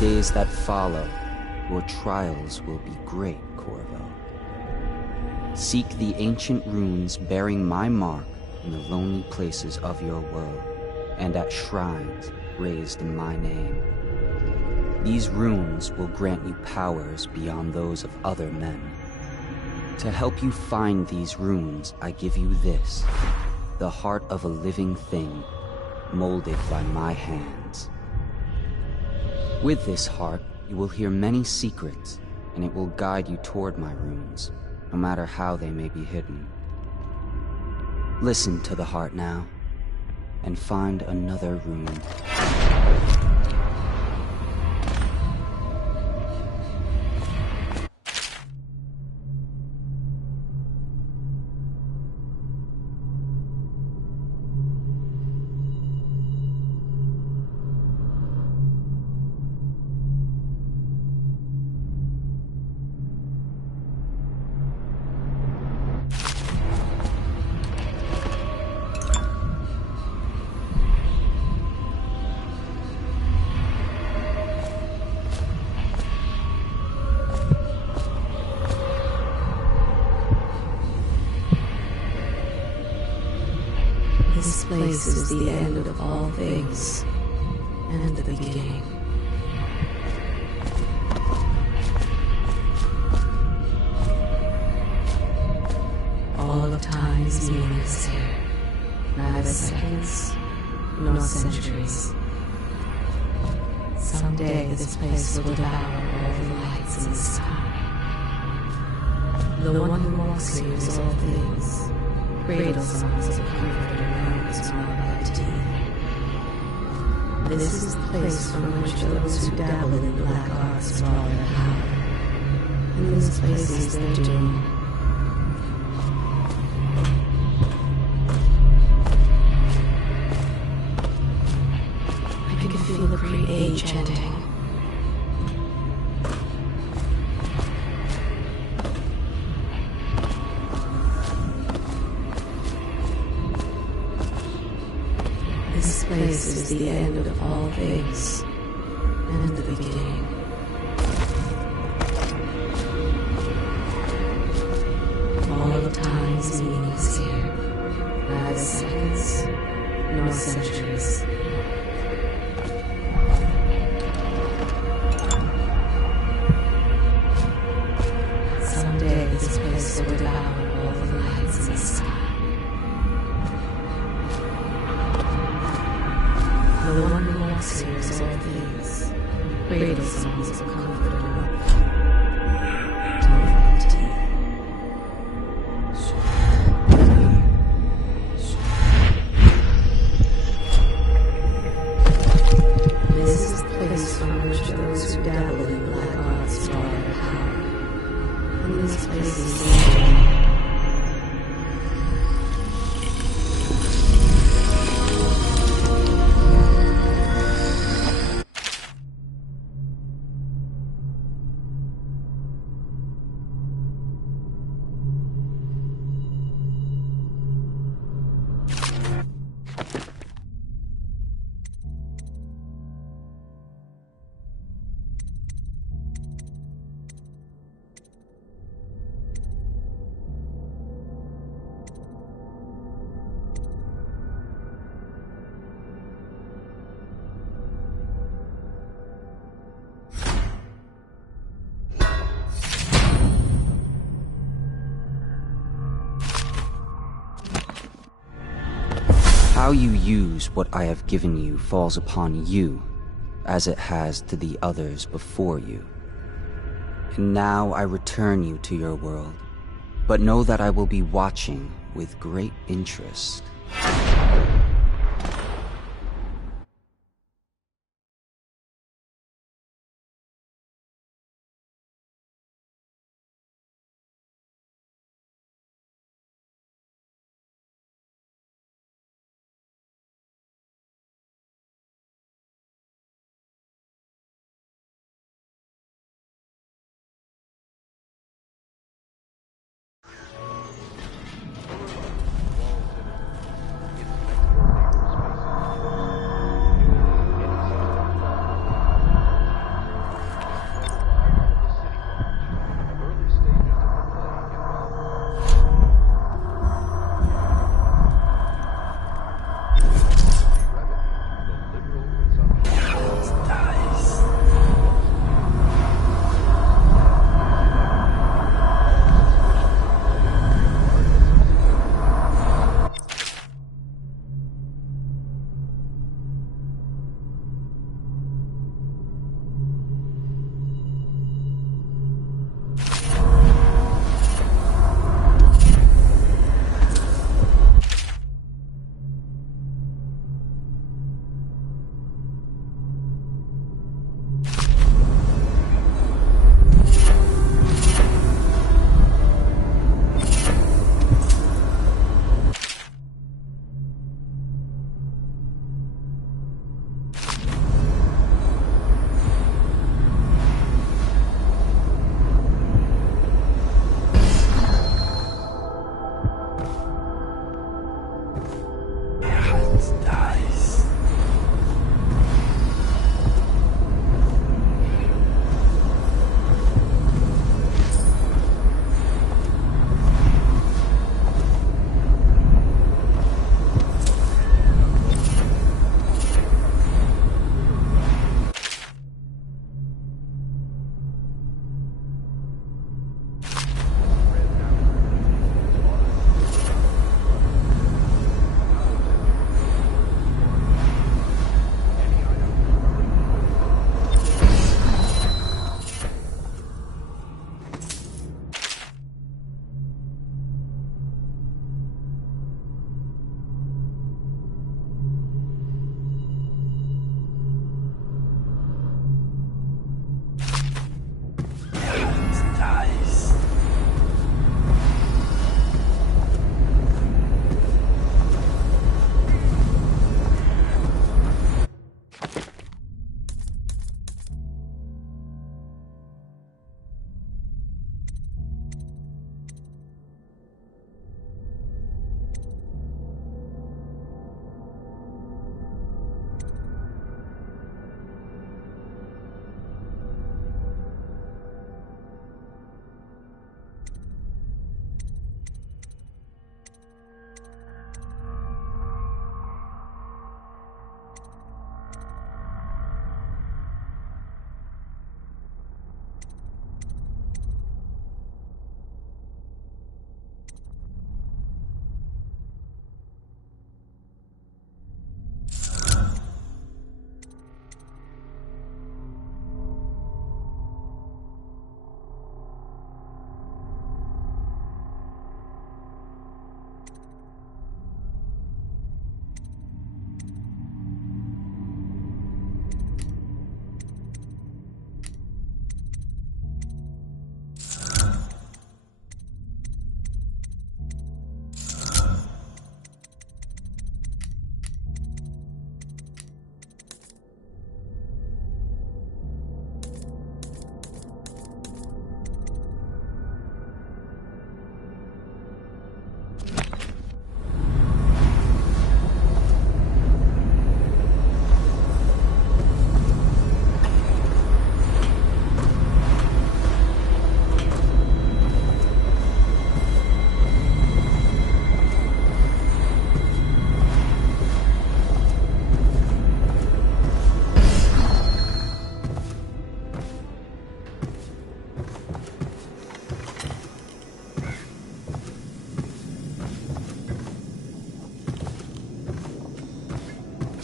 days that follow, your trials will be great, Corvo. Seek the ancient runes bearing my mark in the lonely places of your world, and at shrines raised in my name. These runes will grant you powers beyond those of other men. To help you find these runes, I give you this, the heart of a living thing, molded by my hands. With this heart, you will hear many secrets, and it will guide you toward my runes, no matter how they may be hidden. Listen to the heart now, and find another rune. This place is the end of all things, and the beginning. All of time is meaningless here, neither seconds nor centuries. Someday this place will devour all the lights in the sky. The one who walks here is all things, cradle songs of comfort and mountains marked by teeth. This is the place from which those who dabble in black arts draw their power. In this place is their doom. I can feel the great age ending. This place is the end of all things, and the beginning. All of time is meaningless here, neither seconds nor centuries. Someday this place will devour all the lights in the sky. The one who walks here is all things, cradle songs of comfort and love. Terrified teeth. This is the place from which those who dabble in black arts draw their power. And this place is the end. How you use what I have given you falls upon you, as it has to the others before you. And now I return you to your world, but know that I will be watching with great interest.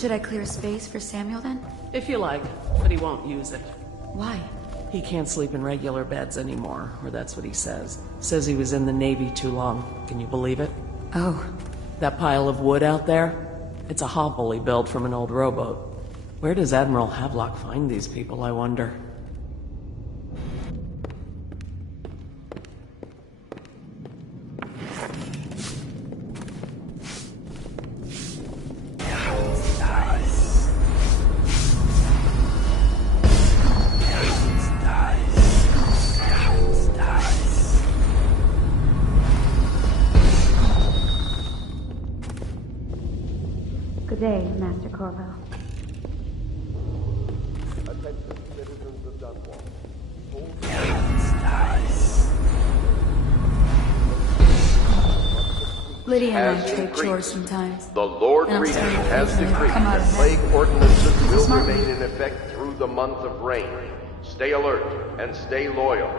Should I clear space for Samuel then? If you like, but he won't use it. Why? He can't sleep in regular beds anymore, or that's what he says. Says he was in the Navy too long. Can you believe it? Oh. That pile of wood out there? It's a hovel he built from an old rowboat. Where does Admiral Havelock find these people, I wonder? Good day, Master Corvo. Attention, citizens of Dunwall. Lydia and I Has trade increased. chores sometimes. The Lord And I'm Regent starting to has feel decreed come out that ahead. plague ordinances will Smart remain move. in effect through the month of rain. Stay alert and stay loyal.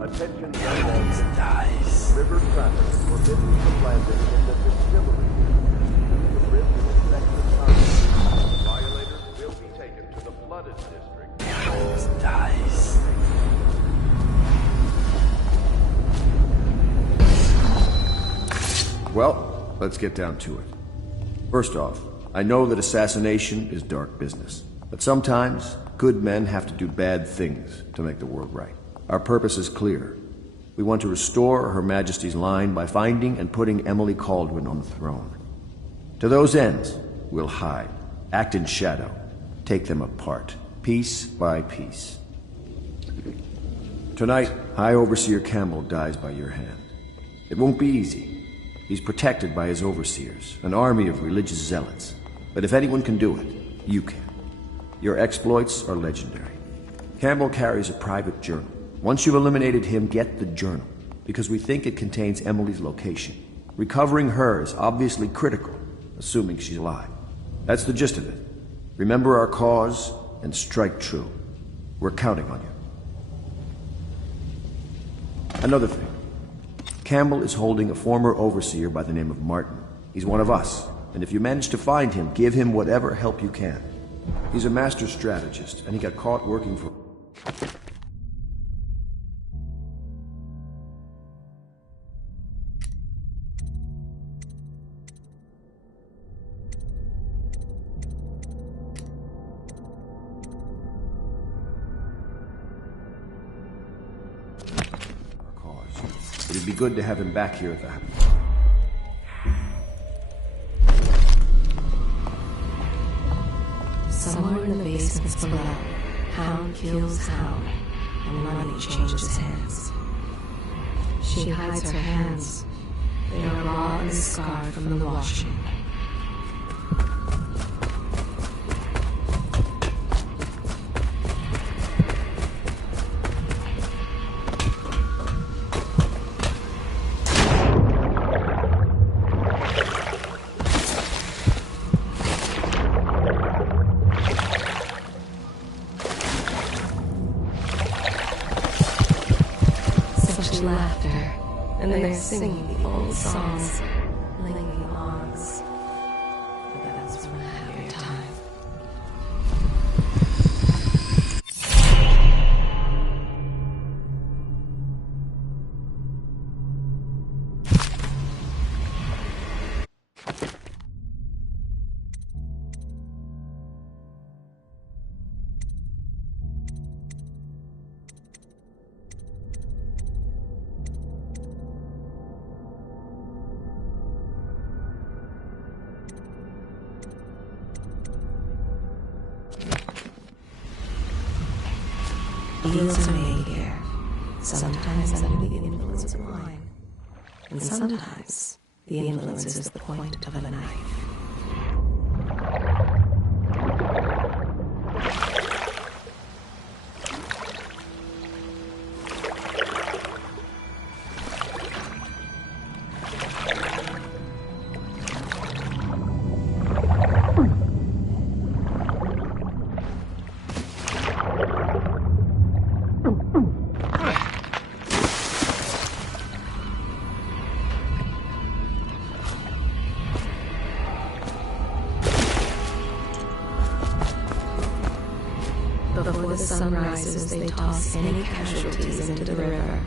Attention, Dunwall. River traffic is forbidden from landing in the distillery. Due to risk of infected contact, violators will be taken to the flooded district. Well, let's get down to it. First off, I know that assassination is dark business, but sometimes good men have to do bad things to make the world right. Our purpose is clear. We want to restore Her Majesty's line by finding and putting Emily Kaldwin on the throne. To those ends, we'll hide, act in shadow, take them apart, piece by piece. Tonight, High Overseer Campbell dies by your hand. It won't be easy. He's protected by his overseers, an army of religious zealots. But if anyone can do it, you can. Your exploits are legendary. Campbell carries a private journal. Once you've eliminated him, get the journal, because we think it contains Emily's location. Recovering her is obviously critical, assuming she's alive. That's the gist of it. Remember our cause and strike true. We're counting on you. Another thing. Campbell is holding a former overseer by the name of Martin. He's one of us, and if you manage to find him, give him whatever help you can. He's a master strategist, and he got caught working for... It'd be good to have him back here at the... Somewhere in the basements below, hound kills hound, and money changes hands. She hides her hands. They are raw and scarred from the washing. Laughter, and they're singing the old songs, linking arms. That's when I have your time. Deals are made here, sometimes under the influence of wine, and sometimes the influence is the point of a knife. Before the sun rises, they toss any casualties into the river,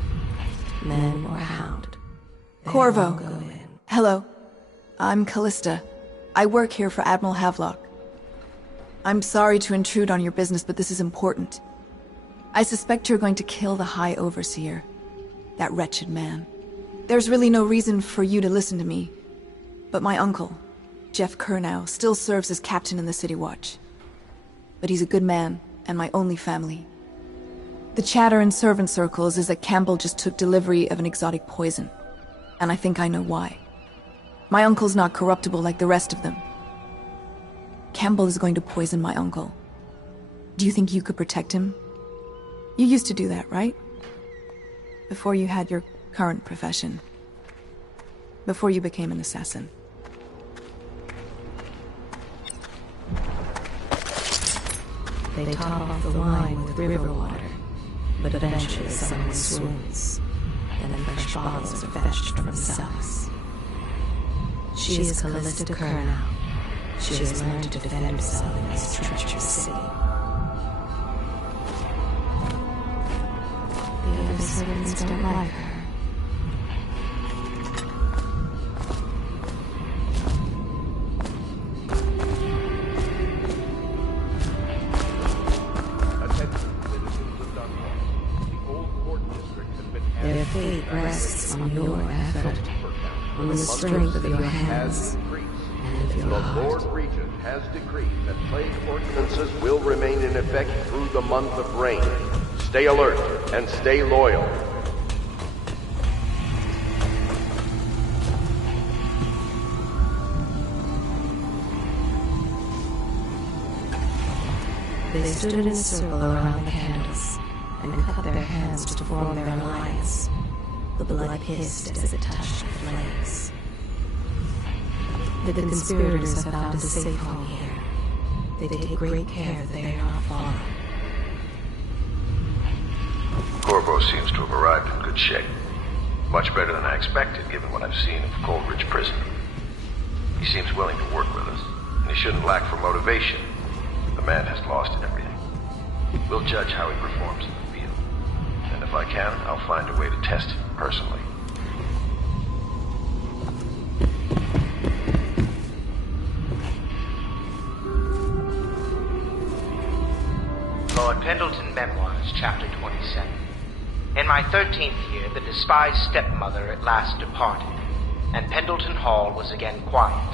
men or hound. Corvo. Hello. I'm Callista. I work here for Admiral Havelock. I'm sorry to intrude on your business, but this is important. I suspect you're going to kill the High Overseer. That wretched man. There's really no reason for you to listen to me, but my uncle, Jeff Kernow, still serves as captain in the City Watch. But he's a good man, and my only family. The chatter in servant circles is that Campbell just took delivery of an exotic poison, and I think I know why. My uncle's not corruptible like the rest of them. Campbell is going to poison my uncle. Do you think you could protect him? You used to do that, right? Before you had your current profession. Before you became an assassin. They top off the wine with river water, but eventually someone swoons, and then fresh bottles are fetched from the cellars. She is Callista Kernow. She has learned to defend herself in this treacherous city. The other servants don't like her. Their fate rests on your effort, on the strength of your hands, and of your heart. The Lord Regent has decreed that plague ordinances will remain in effect through the month of rain. Stay alert and stay loyal. They stood in a circle around the candles, and cut their hands to form their alliance. The blood hissed as it touched the flames. The conspirators have found a safe home here. They take great care that they are not followed. Corvo seems to have arrived in good shape. Much better than I expected, given what I've seen of Coleridge Prison. He seems willing to work with us, and he shouldn't lack for motivation. The man has lost everything. We'll judge how he performs in the field. And if I can, I'll find a way to test him personally. Lord Pendleton Memoirs, Chapter 27. In my 13th year, the despised stepmother at last departed, and Pendleton Hall was again quiet,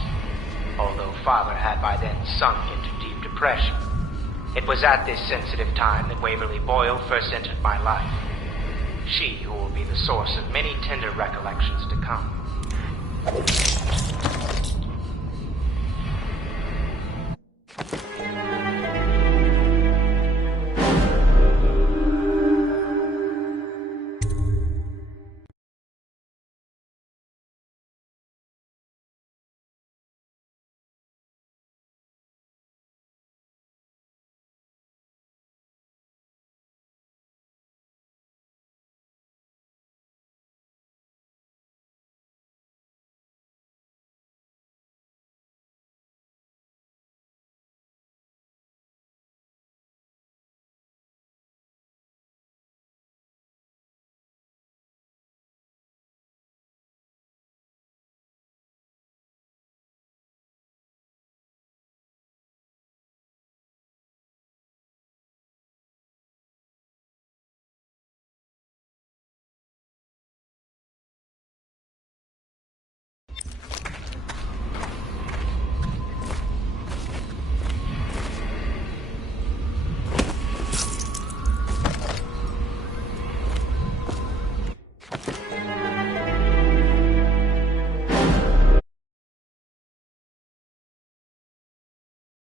although Father had by then sunk into deep depression. It was at this sensitive time that Waverly Boyle first entered my life. She who will be the source of many tender recollections to come.